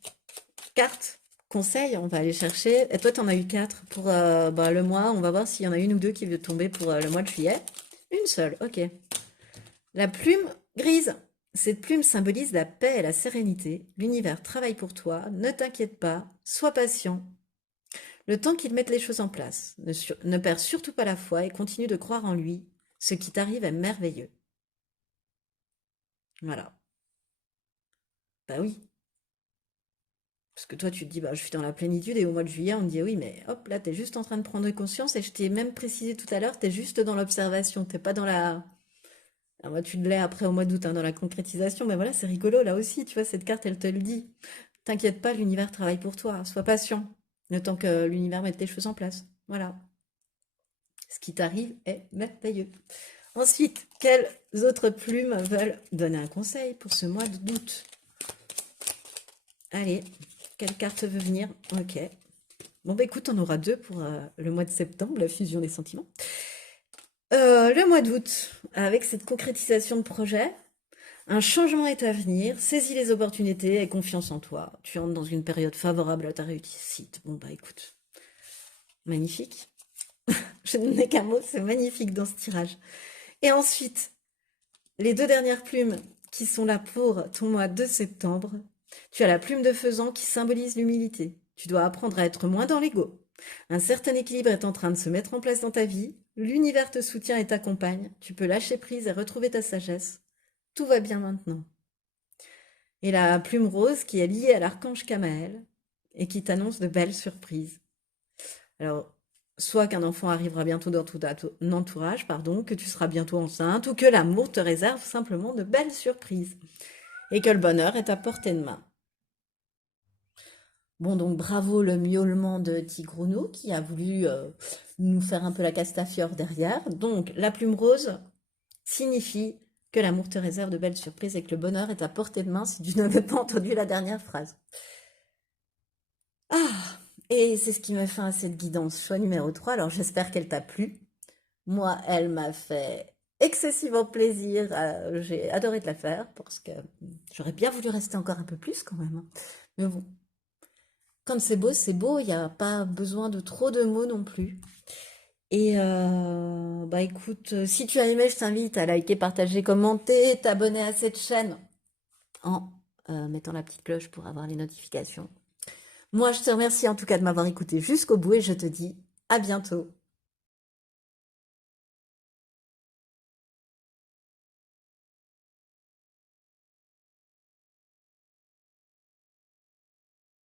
carte, conseil, on va aller chercher. Et toi, tu en as eu quatre pour bah, le mois. On va voir s'il y en a une ou deux qui veut tomber pour le mois de juillet. Une seule, ok. La plume grise. Cette plume symbolise la paix et la sérénité. L'univers travaille pour toi. Ne t'inquiète pas. Sois patient. Le temps qu'il mette les choses en place. Ne perds surtout pas la foi et continue de croire en lui. Ce qui t'arrive est merveilleux. Voilà. Bah oui. Parce que toi, tu te dis, bah, je suis dans la plénitude et au mois de juillet, on te dit, oui, mais hop, là, tu es juste en train de prendre conscience et je t'ai même précisé tout à l'heure, tu es juste dans l'observation, t'es pas dans la... Ah, moi, tu l'es après au mois d'août, hein, dans la concrétisation, mais voilà, c'est rigolo, là aussi, tu vois, cette carte, elle te le dit. T'inquiète pas, l'univers travaille pour toi, sois patient, le temps que l'univers mette les choses en place. Voilà, ce qui t'arrive est merveilleux. Ensuite, quelles autres plumes veulent donner un conseil pour ce mois d'août? Allez, quelle carte veut venir? Ok. Bon, bah écoute, on aura deux pour le mois de septembre, la fusion des sentiments. Le mois d'août, avec cette concrétisation de projet, un changement est à venir. Saisis les opportunités et confiance en toi. Tu entres dans une période favorable à ta réussite. Bon, bah écoute, magnifique. Je n'ai qu'un mot, c'est magnifique dans ce tirage. Et ensuite, les deux dernières plumes qui sont là pour ton mois de septembre. Tu as la plume de faisan qui symbolise l'humilité. Tu dois apprendre à être moins dans l'ego. Un certain équilibre est en train de se mettre en place dans ta vie. L'univers te soutient et t'accompagne. Tu peux lâcher prise et retrouver ta sagesse. Tout va bien maintenant. Et la plume rose qui est liée à l'archange Kamaël et qui t'annonce de belles surprises. Alors, soit qu'un enfant arrivera bientôt dans ton entourage, pardon, que tu seras bientôt enceinte, ou que l'amour te réserve simplement de belles surprises, et que le bonheur est à portée de main. Bon, donc bravo le miaulement de Tigrounou qui a voulu nous faire un peu la Castafiore derrière. Donc, la plume rose signifie que l'amour te réserve de belles surprises et que le bonheur est à portée de main si tu n'avais pas entendu la dernière phrase. Ah, et c'est ce qui met fin à cette guidance choix numéro 3. Alors, j'espère qu'elle t'a plu. Moi, elle m'a fait excessivement plaisir. J'ai adoré te la faire parce que j'aurais bien voulu rester encore un peu plus quand même, hein. Mais bon, quand c'est beau, il n'y a pas besoin de trop de mots non plus. Et bah écoute, si tu as aimé, je t'invite à liker, partager, commenter, t'abonner à cette chaîne en mettant la petite cloche pour avoir les notifications. Moi, je te remercie en tout cas de m'avoir écouté jusqu'au bout et je te dis à bientôt.